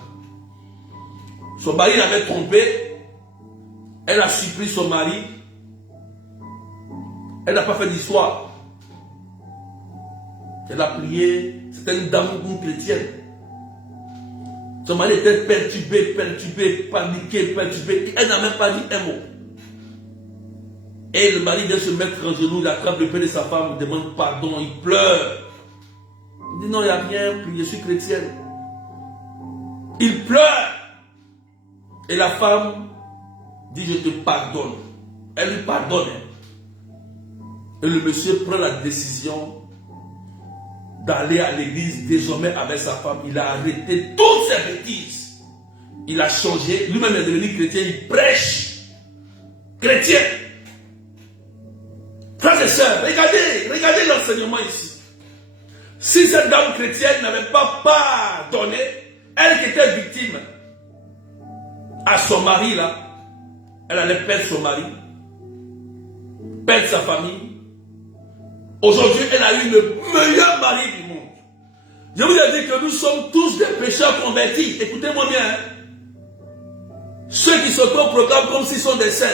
Son mari l'avait trompé, elle a supplie son mari, elle n'a pas fait d'histoire. Elle a prié, c'était une dame chrétienne. Son mari était perturbé, paniqué, perturbé, elle n'a même pas dit un mot. Et le mari vient se mettre en genoux, il attrape le pied de sa femme, il demande pardon, il pleure. Il dit non, il n'y a rien, je suis chrétienne. Il pleure. Et la femme dit je te pardonne. Elle lui pardonne. Et le monsieur prend la décision d'aller à l'église désormais avec sa femme. Il a arrêté toutes ses bêtises. Il a changé. Lui-même est devenu chrétien. Il prêche. Chrétien. Frères et sœurs, regardez l'enseignement ici. Si cette dame chrétienne n'avait pas pardonné, elle qui était victime à son mari là, elle allait perdre son mari, perdre sa famille. Aujourd'hui, elle a eu le meilleur mari du monde. Je vous ai dit que nous sommes tous des pécheurs convertis. Écoutez-moi bien. Hein? Ceux qui s'autoproclament comme s'ils sont des saints.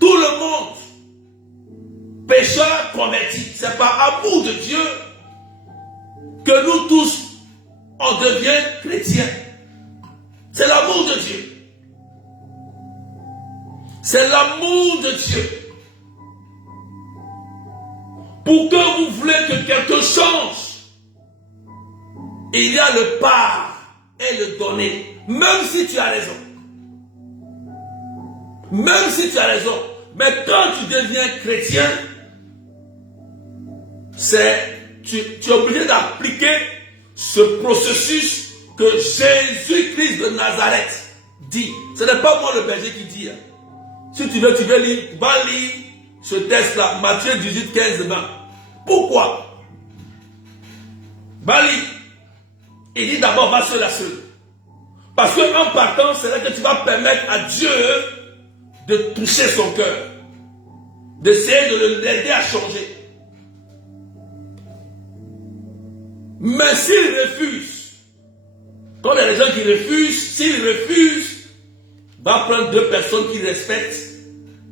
Tout le monde, pécheurs convertis. C'est par amour de Dieu que nous tous, on devient chrétiens. C'est l'amour de Dieu. C'est l'amour de Dieu. Pour que vous voulez que quelque change, il y a le part et le donner. Même si tu as raison. Même si tu as raison. Mais quand tu deviens chrétien, tu es obligé d'appliquer ce processus que Jésus-Christ de Nazareth dit. Ce n'est pas moi le berger qui dit. Hein. Si tu veux lire, va lire ce texte-là, Matthieu 18, 15, 20. Pourquoi? Va lire. Il dit d'abord, va seul à seul. Parce qu'en partant, c'est là que tu vas permettre à Dieu de toucher son cœur. d'essayer de l'aider à changer. Mais s'il refuse, quand il y a des gens qui refusent, s'il refuse, va prendre 2 personnes qui respectent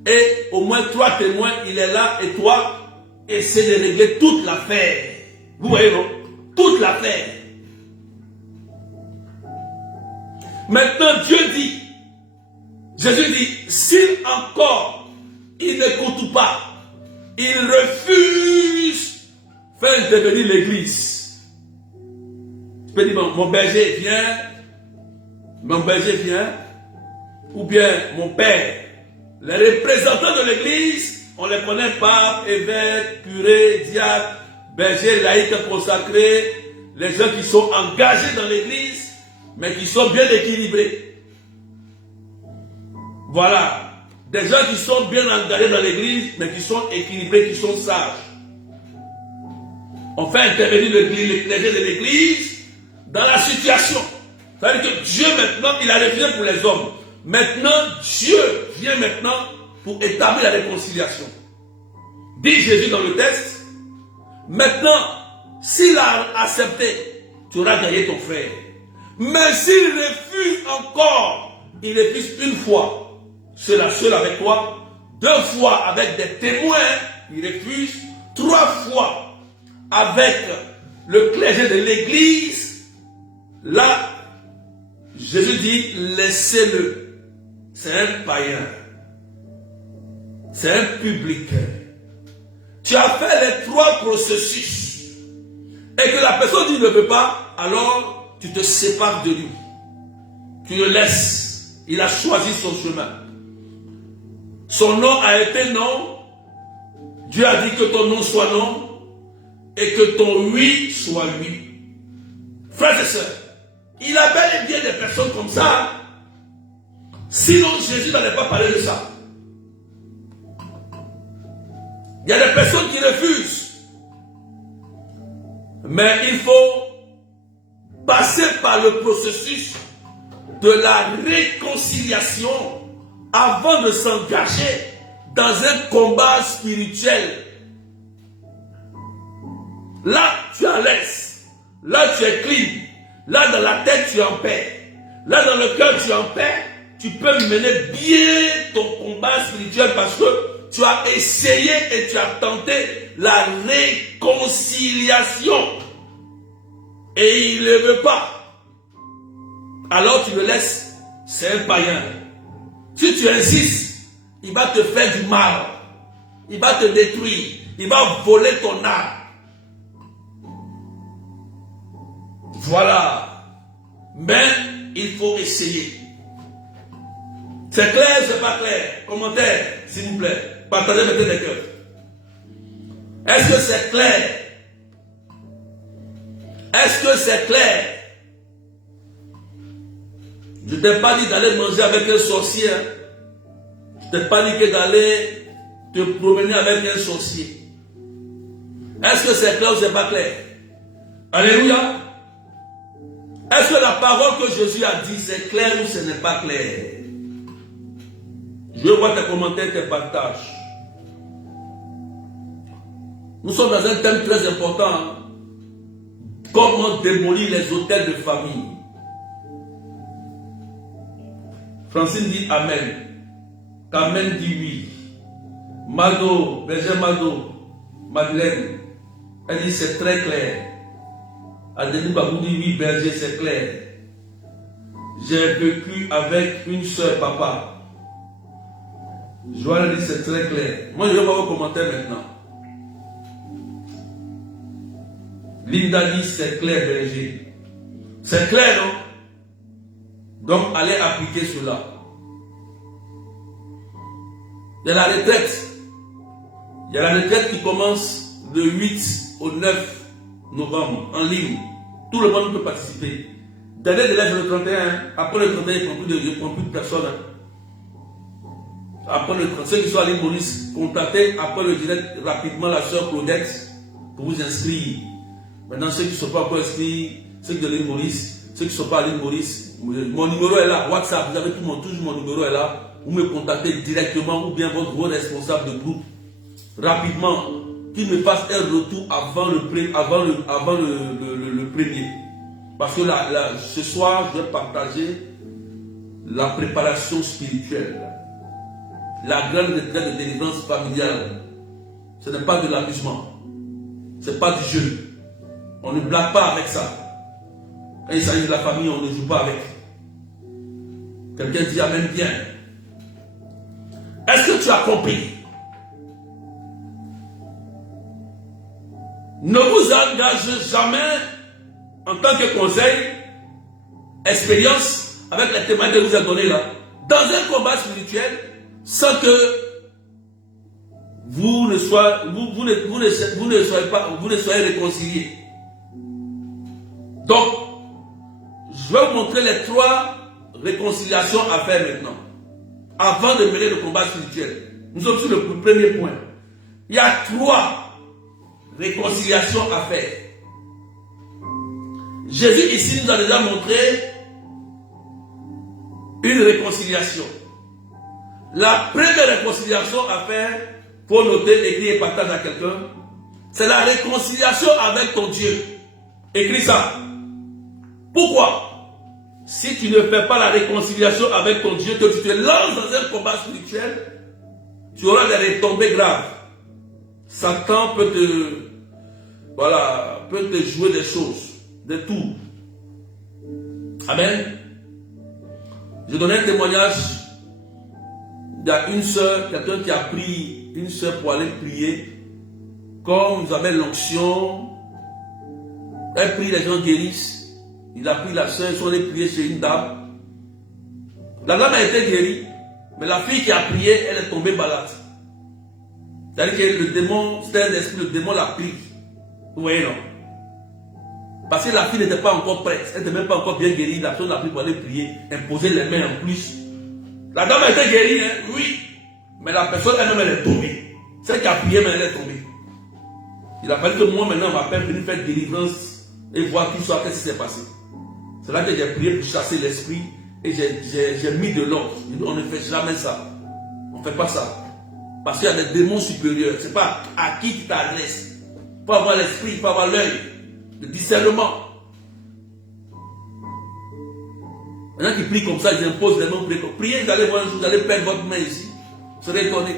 et au moins 3 témoins, il est là et toi, essaie de régler toute l'affaire. Vous voyez, non? Toute l'affaire. Maintenant, Dieu dit, Jésus dit, s'il encore, il n'écoute pas, il refuse, faire intervenir l'église. Je peux dire, mon berger vient, ou bien mon père. Les représentants de l'église, on les connaît pas, évêques, curés, diacres, bergers, laïcs consacrés, les gens qui sont engagés dans l'église, mais qui sont bien équilibrés. Voilà, des gens qui sont bien engagés dans l'église, mais qui sont équilibrés, qui sont sages. On fait intervenir le clergé de l'église dans la situation. C'est-à-dire que Dieu maintenant, il a révélé pour les hommes. Maintenant, Dieu vient maintenant pour établir la réconciliation. Dit Jésus dans le texte, maintenant, s'il a accepté, tu auras gagné ton frère. Mais s'il refuse encore, il refuse une fois, cela seul avec toi, 2 fois avec des témoins, il refuse, 3 fois avec le clergé de l'église, là, Jésus dit, laissez-le. C'est un païen. C'est un publicain. Tu as fait les 3 processus. Et que la personne dit ne veut pas, alors tu te sépares de lui. Tu le laisses. Il a choisi son chemin. Son nom a été non. Dieu a dit que ton nom soit non. Et que ton oui soit oui. Frères et sœurs, il a bel et bien des personnes comme ça. Sinon, Jésus n'allait pas parler de ça. Il y a des personnes qui refusent. Mais il faut passer par le processus de la réconciliation avant de s'engager dans un combat spirituel. Là, tu en laisses. Là, tu es clean. Là, dans la tête, tu es en paix. Là, dans le cœur, tu es en paix. Tu peux mener bien ton combat spirituel parce que tu as essayé et tu as tenté la réconciliation. Et il ne veut pas. Alors tu le laisses. C'est un païen. Si tu insistes, il va te faire du mal. Il va te détruire. Il va voler ton âme. Voilà. Mais il faut essayer. C'est clair, c'est pas clair? Commentaire, s'il vous plaît. Partagez, mettez des cœurs. Est-ce que c'est clair? Est-ce que c'est clair? Je ne t'ai pas dit d'aller manger avec un sorcier. Je ne t'ai pas dit que d'aller te promener avec un sorcier. Est-ce que c'est clair ou c'est pas clair? Alléluia. Est-ce que la parole que Jésus a dit, c'est clair ou ce n'est pas clair? Je veux voir tes commentaires, tes partages. Nous sommes dans un thème très important. Comment démolir les hôtels de famille. Francine dit Amen. Amen dit oui. Mado, Berger Mado, Madeleine, elle dit c'est très clair. Adeline Babou dit oui, Berger, c'est clair. J'ai vécu avec une soeur, papa. Joël dit c'est très clair. Moi je vais voir vos commentaires maintenant. Linda dit c'est clair, Berger. C'est clair, non? Donc allez appliquer cela. Il y a la retraite. Il y a la retraite qui commence le 8 au 9 novembre en ligne. Tout le monde peut participer. Dernier délai le 31. Après le 31, il ne prend plus de personnes. Après le 30, ceux qui sont à l'île Maurice, contactez après le direct rapidement la soeur Claudette pour vous inscrire. Maintenant, ceux qui ne sont pas encore inscrits, ceux qui sont de l'île Maurice, ceux qui ne sont pas à l'île Maurice, mon numéro est là, WhatsApp, vous avez toujours mon numéro est là. Vous me contactez directement ou bien votre responsable de groupe rapidement, qu'il me fasse un retour avant le premier. Parce que ce soir, je vais partager la préparation spirituelle. La grande retraite de délivrance familiale. Ce n'est pas de l'amusement. Ce n'est pas du jeu. On ne blague pas avec ça. Quand il s'agit de la famille, on ne joue pas avec. Quelqu'un dit amen bien. Est-ce que tu as compris? Ne vous engagez jamais en tant que conseil, expérience, avec les témoignages que je vous ai donnés là, dans un combat spirituel, sans que vous ne soyez réconciliés. Donc, je vais vous montrer les 3 réconciliations à faire maintenant, avant de mener le combat spirituel. Nous sommes sur le premier point. Il y a 3 réconciliations à faire. Jésus ici nous a déjà montré une réconciliation. La première réconciliation à faire, pour noter, écrire et partager à quelqu'un, c'est la réconciliation avec ton Dieu. Écris ça. Pourquoi? Si tu ne fais pas la réconciliation avec ton Dieu, que tu te lances dans un combat spirituel, tu auras des retombées graves. Satan peut te jouer des choses, des tours. Amen. Je donnais un témoignage. Il y a une soeur, quelqu'un qui a pris une soeur pour aller prier. Comme vous avez l'onction, elle prie, les gens guérissent. Il a pris la soeur, ils sont allés prier chez une dame. La dame a été guérie, mais la fille qui a prié, elle est tombée malade. C'est-à-dire que le démon, c'était un esprit, le démon l'a pris. Vous voyez, non? Parce que la fille n'était pas encore prête, elle n'était même pas encore bien guérie. La personne l'a pris pour aller prier, imposer les mains en plus. La dame a été guérie, hein? Oui, mais la personne elle-même, elle est tombée. Celle qui a prié, mais elle est tombée. Il a fallu que moi, maintenant, on m'appelle venir faire délivrance et voir tout ça, qu'est-ce qui s'est passé. C'est là que j'ai prié pour chasser l'esprit et j'ai mis de l'ordre. On ne fait jamais ça. On ne fait pas ça. Parce qu'il y a des démons supérieurs. Ce n'est pas à qui tu t'adresses. Il faut avoir l'esprit, il faut avoir l'œil, le discernement. Il y en a qui prient comme ça, ils imposent les noms. Priez, vous allez voir un jour, vous allez perdre votre main ici. Vous serez étonné.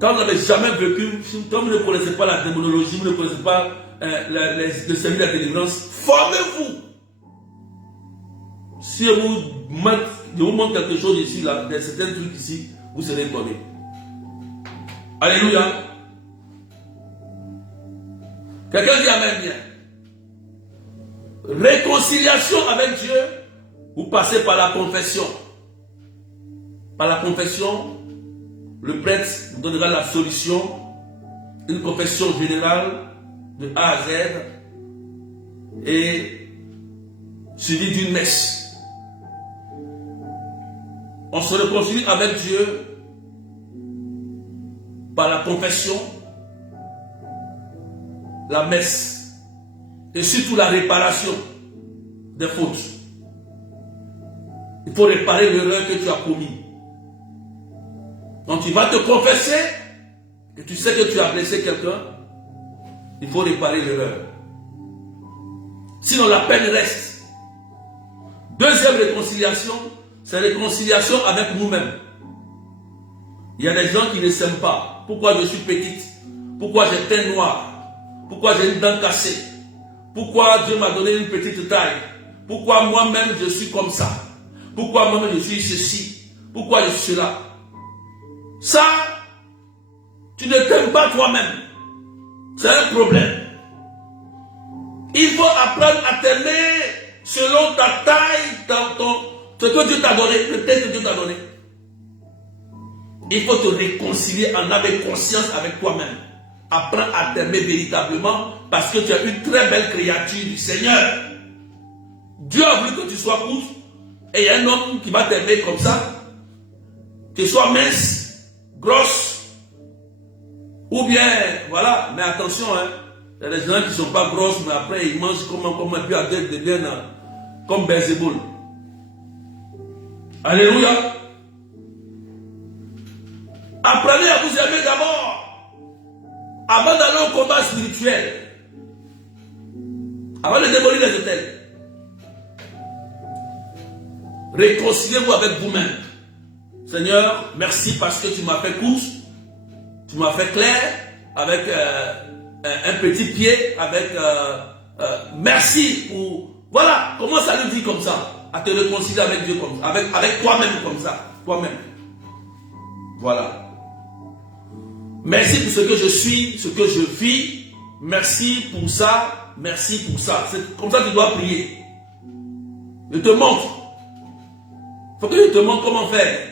Quand vous n'avez jamais vécu, quand vous ne connaissez pas la démonologie, vous ne connaissez pas le service de la délivrance, formez-vous. Si je vous montre quelque chose ici, là, certains trucs ici, vous serez étonné. Alléluia. Quelqu'un dit amen bien. Réconciliation avec Dieu, vous passez par la confession. Par la confession, le prêtre vous donnera la solution, une confession générale de A à Z et suivie d'une messe. On se réconcilie avec Dieu par la confession, la messe et surtout la réparation des fautes. Il faut réparer l'erreur que tu as commise. Donc tu vas te confesser et tu sais que tu as blessé quelqu'un. Il faut réparer l'erreur. Sinon la peine reste. Deuxième réconciliation, c'est réconciliation avec nous-mêmes. Il y a des gens qui ne s'aiment pas. Pourquoi je suis petite? Pourquoi j'ai teint noir? Pourquoi j'ai une dent cassée? Pourquoi Dieu m'a donné une petite taille? Pourquoi moi-même je suis comme ça? Pourquoi moi-même je suis ceci? Pourquoi je suis cela? Ça, tu ne t'aimes pas toi-même. C'est un problème. Il faut apprendre à t'aimer selon ta taille, ce que Dieu t'a donné, le texte que Dieu t'a donné. Il faut te réconcilier en avec conscience avec toi-même. Apprends à t'aimer véritablement parce que tu es une très belle créature du Seigneur. Dieu a voulu que tu sois courte et il y a un homme qui va t'aimer comme ça. Que tu sois mince, grosse ou bien, voilà, mais attention, hein, il y a des gens qui ne sont pas grosses mais après ils mangent comme un peu à tête de bien, comme Belzéboul. Alléluia. Apprenez à vous aimer d'abord. Avant d'aller au combat spirituel. Avant de démolir les hôtels. Réconciliez-vous avec vous-même. Seigneur, merci parce que tu m'as fait course. Tu m'as fait clair avec un petit pied. Merci pour... Voilà, commence à le dire comme ça. À te réconcilier avec Dieu comme ça. Avec toi-même comme ça. Toi-même. Voilà. Merci pour ce que je suis, ce que je vis. Merci pour ça. Merci pour ça. C'est comme ça que tu dois prier. Je te montre. Il faut que je te montre comment faire.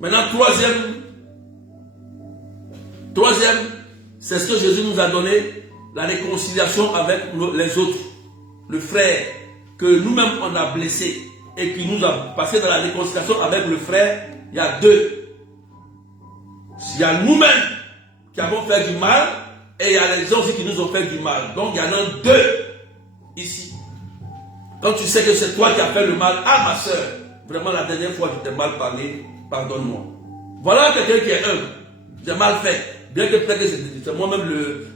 Maintenant, troisième, c'est ce que Jésus nous a donné, la réconciliation avec les autres. Le frère que nous-mêmes on a blessé et qui nous a passé dans la réconciliation avec le frère, il y a deux. Il y a nous-mêmes qui avons fait du mal et il y a les gens aussi qui nous ont fait du mal. Donc il y en a deux ici. Quand tu sais que c'est toi qui as fait le mal à ma soeur, vraiment la dernière fois je t'ai mal parlé, pardonne-moi. Voilà quelqu'un qui est humble. J'ai mal fait. Bien que peut-être que c'est moi-même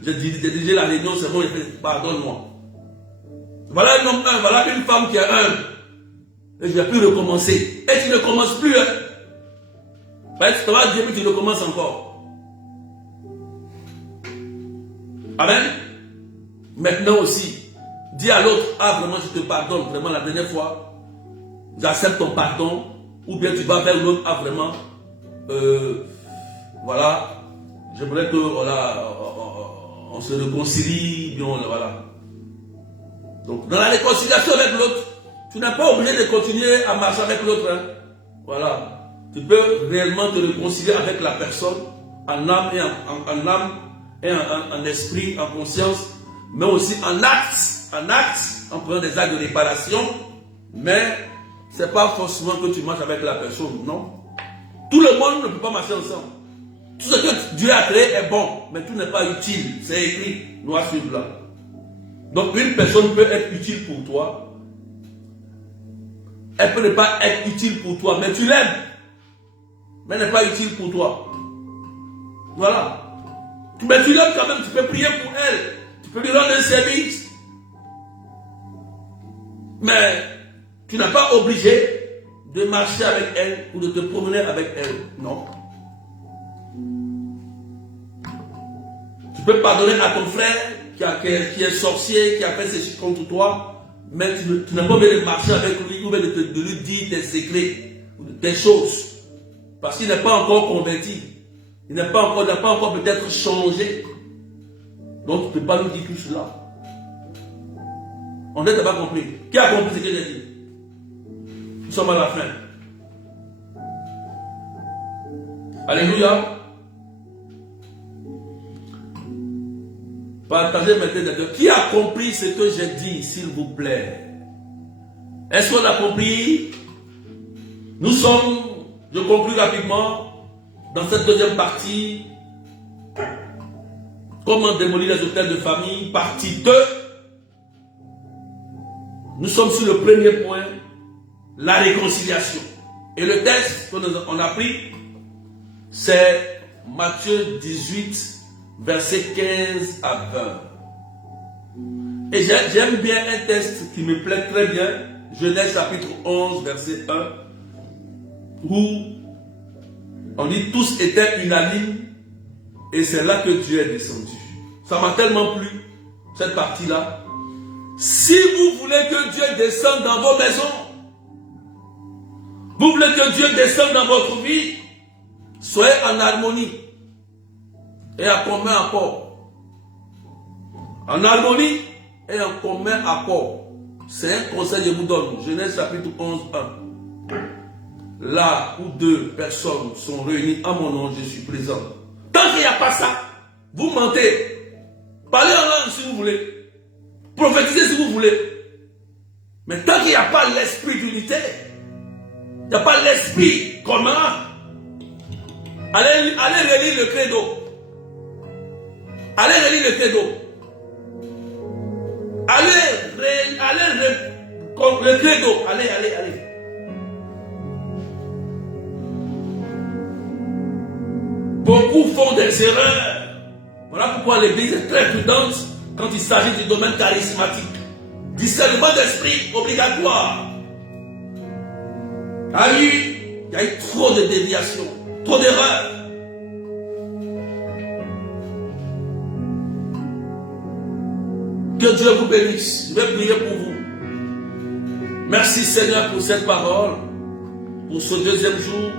j'ai dirigé la réunion, c'est moi qui ai fait, pardonne-moi. Voilà un homme humble, voilà une femme qui est humble. Et je vais plus recommencer. Et tu ne commences plus. Hein. Tu te vas dire, mais tu recommences encore. Amen. Maintenant aussi, dis à l'autre, ah vraiment je te pardonne, vraiment la dernière fois, j'accepte ton pardon. Ou bien tu vas vers l'autre, ah vraiment, voilà, j'aimerais que voilà, on se réconcilie, bien voilà. Donc dans la réconciliation avec l'autre, tu n'es pas obligé de continuer à marcher avec l'autre. Hein. Voilà. Tu peux réellement te réconcilier avec la personne en âme et en esprit, en conscience, mais aussi en acte, en prenant des actes de réparation. Mais ce n'est pas forcément que tu marches avec la personne, non. Tout le monde ne peut pas marcher ensemble. Tout ce que Dieu a créé est bon, mais tout n'est pas utile. C'est écrit, noir sur blanc. Donc une personne peut être utile pour toi. Elle peut ne pas être utile pour toi, mais tu l'aimes. Mais elle n'est pas utile pour toi. Voilà. Mais tu l'aimes quand même, tu peux prier pour elle. Tu peux lui rendre un service. Mais tu n'es pas obligé de marcher avec elle ou de te promener avec elle. Non. Tu peux pardonner à ton frère qui est sorcier, qui a fait ses choses contre toi, mais tu n'as pas besoin de marcher avec lui ou de lui dire tes secrets, des choses. Parce qu'il n'est pas encore converti. Il n'a pas encore peut-être changé. Donc tu ne peux pas lui dire tout cela. On n'a pas compris. Qui a compris ce que j'ai dit? Nous sommes à la fin. Alléluia. Partagez maintenant. Qui a compris ce que j'ai dit, s'il vous plaît? Est-ce qu'on a compris? Nous sommes, je conclue rapidement, dans cette deuxième partie. Comment démolir les hôtels de famille, partie 2. Nous sommes sur le premier point, la réconciliation. Et le texte qu'on a pris, c'est Matthieu 18, versets 15 à 20. Et j'aime bien un texte qui me plaît très bien, Genèse chapitre 11, verset 1, où on dit tous étaient unanimes et c'est là que Dieu est descendu. Ça m'a tellement plu, cette partie-là. Si vous voulez que Dieu descende dans vos maisons, vous voulez que Dieu descende dans votre vie, soyez en harmonie et en commun accord. En harmonie et en commun accord. C'est un conseil que je vous donne. Genèse chapitre 11, 1. Là où deux personnes sont réunies en mon nom, je suis présent. Tant qu'il n'y a pas ça, vous mentez. Parlez en langue si vous voulez. Prophétisez si vous voulez. Mais tant qu'il n'y a pas l'esprit d'unité, il n'y a pas l'esprit commun, allez relire le credo. Allez relire le credo. Le credo. Allez. Beaucoup font des erreurs. Voilà pourquoi l'Église est très prudente quand il s'agit du domaine charismatique. Discernement d'esprit obligatoire. Il y a eu trop de déviations, trop d'erreurs. Que Dieu vous bénisse. Je vais prier pour vous. Merci Seigneur pour cette parole, pour ce deuxième jour,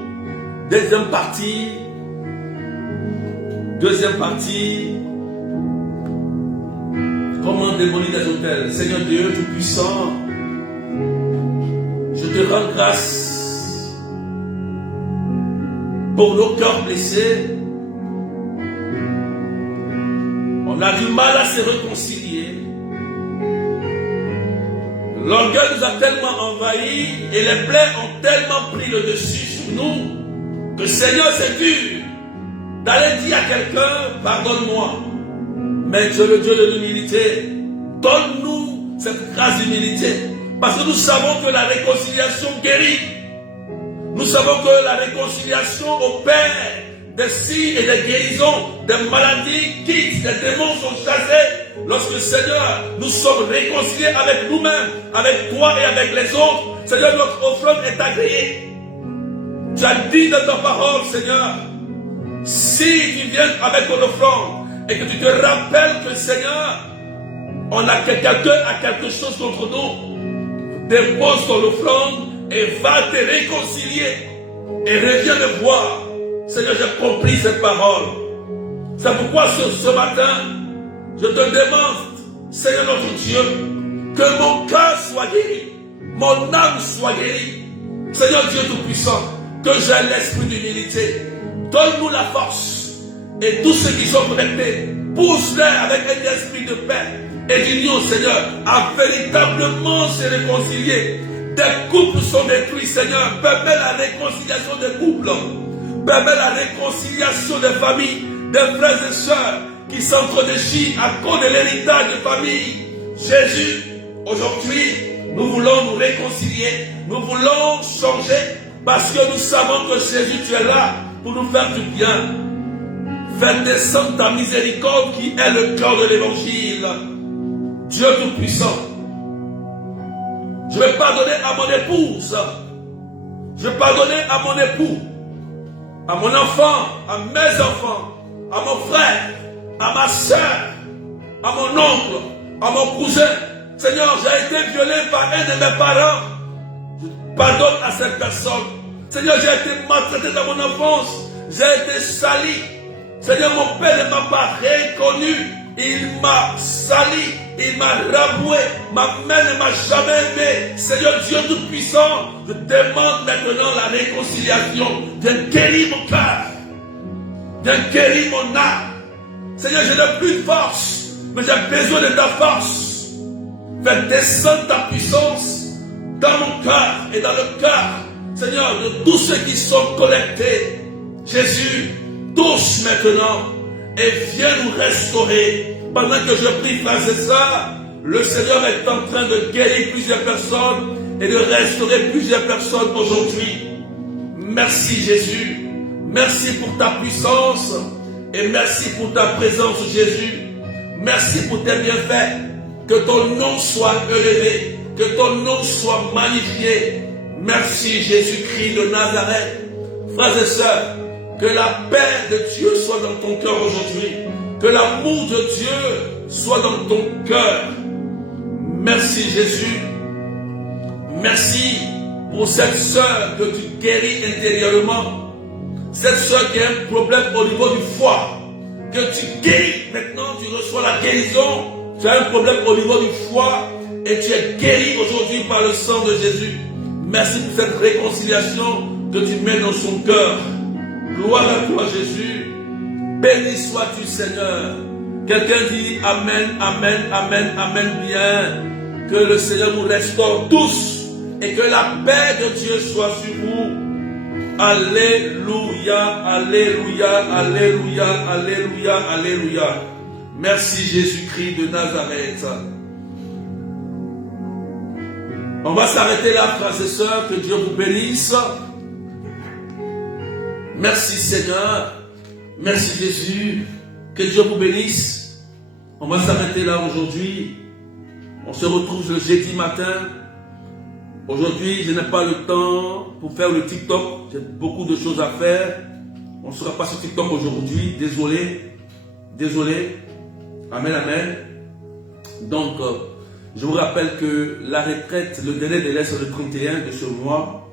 deuxième partie. Comment démolir des hôtels. Seigneur Dieu Tout-Puissant, je te rends grâce pour nos cœurs blessés. On a du mal à se réconcilier. L'orgueil nous a tellement envahis et les plaies ont tellement pris le dessus sur nous que Seigneur, c'est dur d'aller dire à quelqu'un, pardonne-moi. Mais Dieu, le Dieu de l'humilité, donne-nous cette grâce d'humilité. Parce que nous savons que la réconciliation guérit. Nous savons que la réconciliation opère des signes et des guérisons, des maladies quittent, des démons sont chassés. Lorsque Seigneur, nous sommes réconciliés avec nous-mêmes, avec toi et avec les autres, Seigneur, notre offrande est agréée. Tu as dit dans ta parole, Seigneur, si tu viens avec ton offrande et que tu te rappelles que Seigneur, on a quelqu'un a quelque chose contre nous, dépose ton offrande et va te réconcilier et reviens me voir. Seigneur, j'ai compris cette parole. C'est pourquoi ce matin, je te demande, Seigneur notre Dieu, que mon cœur soit guéri, mon âme soit guérie. Seigneur Dieu Tout-Puissant, que j'ai l'esprit d'humilité. Donne-nous la force. Et tous ceux qui sont connectés, pousse-les avec un esprit de paix et d'union, Seigneur, à véritablement se réconcilier. Des couples sont détruits, Seigneur. Permets la réconciliation des couples. Permets la réconciliation des familles, des frères et sœurs qui s'entredéchirent à cause de l'héritage de famille. Jésus, aujourd'hui, nous voulons nous réconcilier, nous voulons changer, parce que nous savons que Jésus, tu es là pour nous faire du bien. Fais descendre ta miséricorde qui est le cœur de l'évangile. Dieu Tout-Puissant, je vais pardonner à mon épouse, je vais pardonner à mon époux, à mon enfant, à mes enfants, à mon frère, à ma soeur, à mon oncle, à mon cousin. Seigneur, j'ai été violé par un de mes parents. Je pardonne à cette personne. Seigneur, j'ai été maltraité dans mon enfance. J'ai été sali. Seigneur, mon père ne m'a pas reconnu. Il m'a sali. Il m'a raboué. Ma mère ne m'a jamais aimé. Seigneur Dieu Tout-Puissant, je demande maintenant la réconciliation. Viens guérir mon cœur. Viens guérir mon âme. Seigneur, je n'ai plus de force, mais j'ai besoin de ta force. Fais descendre ta puissance dans mon cœur et dans le cœur, Seigneur, de tous ceux qui sont connectés. Jésus, touche maintenant et viens nous restaurer. Pendant que je prie, frères et sœurs, le Seigneur est en train de guérir plusieurs personnes et de restaurer plusieurs personnes aujourd'hui. Merci Jésus. Merci pour ta puissance et merci pour ta présence Jésus. Merci pour tes bienfaits. Que ton nom soit élevé, que ton nom soit magnifié. Merci Jésus-Christ de Nazareth. Frères et sœurs, que la paix de Dieu soit dans ton cœur aujourd'hui. Que l'amour de Dieu soit dans ton cœur. Merci Jésus. Merci pour cette sœur que tu guéris intérieurement. Cette sœur qui a un problème au niveau du foie. Que tu guéris maintenant, tu reçois la guérison. Tu as un problème au niveau du foie et tu es guéri aujourd'hui par le sang de Jésus. Merci pour cette réconciliation que tu mets dans son cœur. Gloire à toi Jésus. Béni sois-tu Seigneur. Quelqu'un dit Amen, Amen, Amen, Amen bien. Que le Seigneur vous restaure tous et que la paix de Dieu soit sur vous. Alléluia, Alléluia, Alléluia, Alléluia, Alléluia. Merci Jésus-Christ de Nazareth. On va s'arrêter là, frères et sœurs, que Dieu vous bénisse. Merci Seigneur. Merci Jésus. Que Dieu vous bénisse. On va s'arrêter là aujourd'hui. On se retrouve le jeudi matin. Aujourd'hui, je n'ai pas le temps pour faire le TikTok. J'ai beaucoup de choses à faire. On ne sera pas sur TikTok aujourd'hui. Désolé. Désolé. Amen, amen. Donc, je vous rappelle que la retraite, le délai de l'aide, c'est le 31 de ce mois.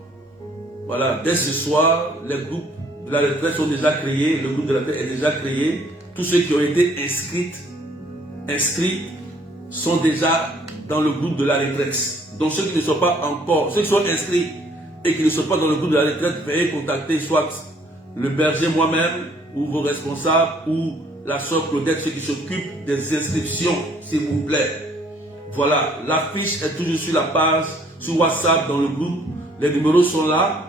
Voilà, dès ce soir, les groupes de la retraite sont déjà créés. Le groupe de la retraite est déjà créé. Tous ceux qui ont été inscrits sont déjà dans le groupe de la retraite. Donc ceux qui ne sont pas encore, ceux qui sont inscrits et qui ne sont pas dans le groupe de la retraite, veuillez contacter soit le berger moi-même ou vos responsables ou la soeur Claudette, ceux qui s'occupent des inscriptions, s'il vous plaît. Voilà, l'affiche est toujours sur la page, sur WhatsApp, dans le groupe. Les numéros sont là.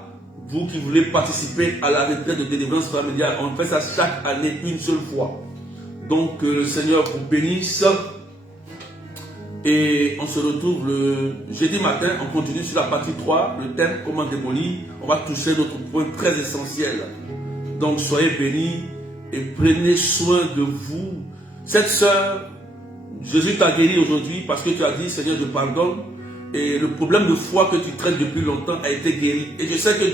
Vous qui voulez participer à la retraite de délivrance familiale, on fait ça chaque année une seule fois. Donc que le Seigneur vous bénisse. Et on se retrouve le jeudi matin. On continue sur la partie 3, le thème comment démolir. On va toucher notre point très essentiel. Donc soyez bénis et prenez soin de vous. Cette sœur, Jésus t'a guéri aujourd'hui parce que tu as dit Seigneur, je pardonne. Et le problème de foi que tu traites depuis longtemps a été guéri. Et je sais que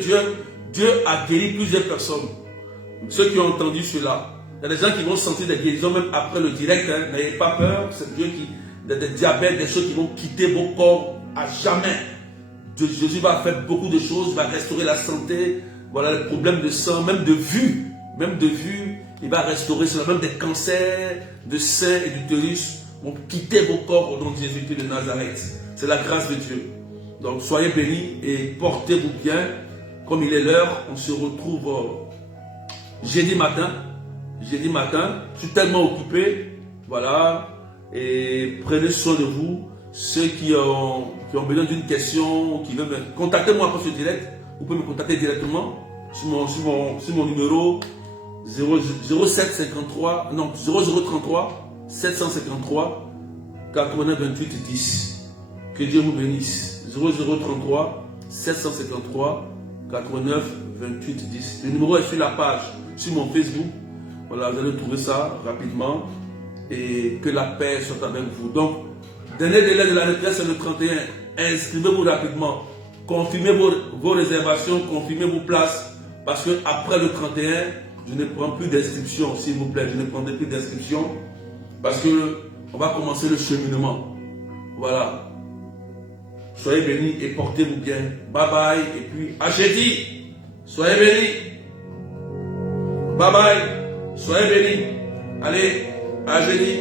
Dieu a guéri plusieurs personnes. Ceux qui ont entendu cela. Il y a des gens qui vont sentir des guérisons même après le direct. Hein. N'ayez pas peur. C'est Dieu qui... Des diabètes, des choses qui vont quitter vos corps à jamais. Jésus va faire beaucoup de choses. Il va restaurer la santé. Voilà, les problèmes de sang, même de vue. Même de vue. Il va restaurer cela. Même des cancers de sein et d'utérus vont quitter vos corps au nom de Jésus-Christ de Nazareth. C'est la grâce de Dieu. Donc soyez bénis et portez-vous bien. Comme il est l'heure, on se retrouve jeudi matin. Jeudi matin. Je suis tellement occupé. Voilà. Et prenez soin de vous. Ceux qui ont besoin d'une question, qui veulent me contacter moi après ce direct. Vous pouvez me contacter directement sur mon numéro 0753 non 0033 753 89 28 10. Que Dieu vous bénisse. 0033 753 89 28 10. Le numéro est sur la page, sur mon Facebook. Voilà, vous allez trouver ça rapidement. Et que la paix soit avec vous. Donc, dernier délai de la retraite, c'est le 31. Inscrivez-vous rapidement. Confirmez vos réservations, confirmez vos places. Parce que après le 31, je ne prends plus d'inscription, s'il vous plaît. Je ne prendrai plus d'inscription. Parce que on va commencer le cheminement. Voilà. Soyez bénis et portez-vous bien. Bye bye. Et puis, à jeudi. Soyez bénis. Bye bye. Soyez bénis. Allez, à jeudi.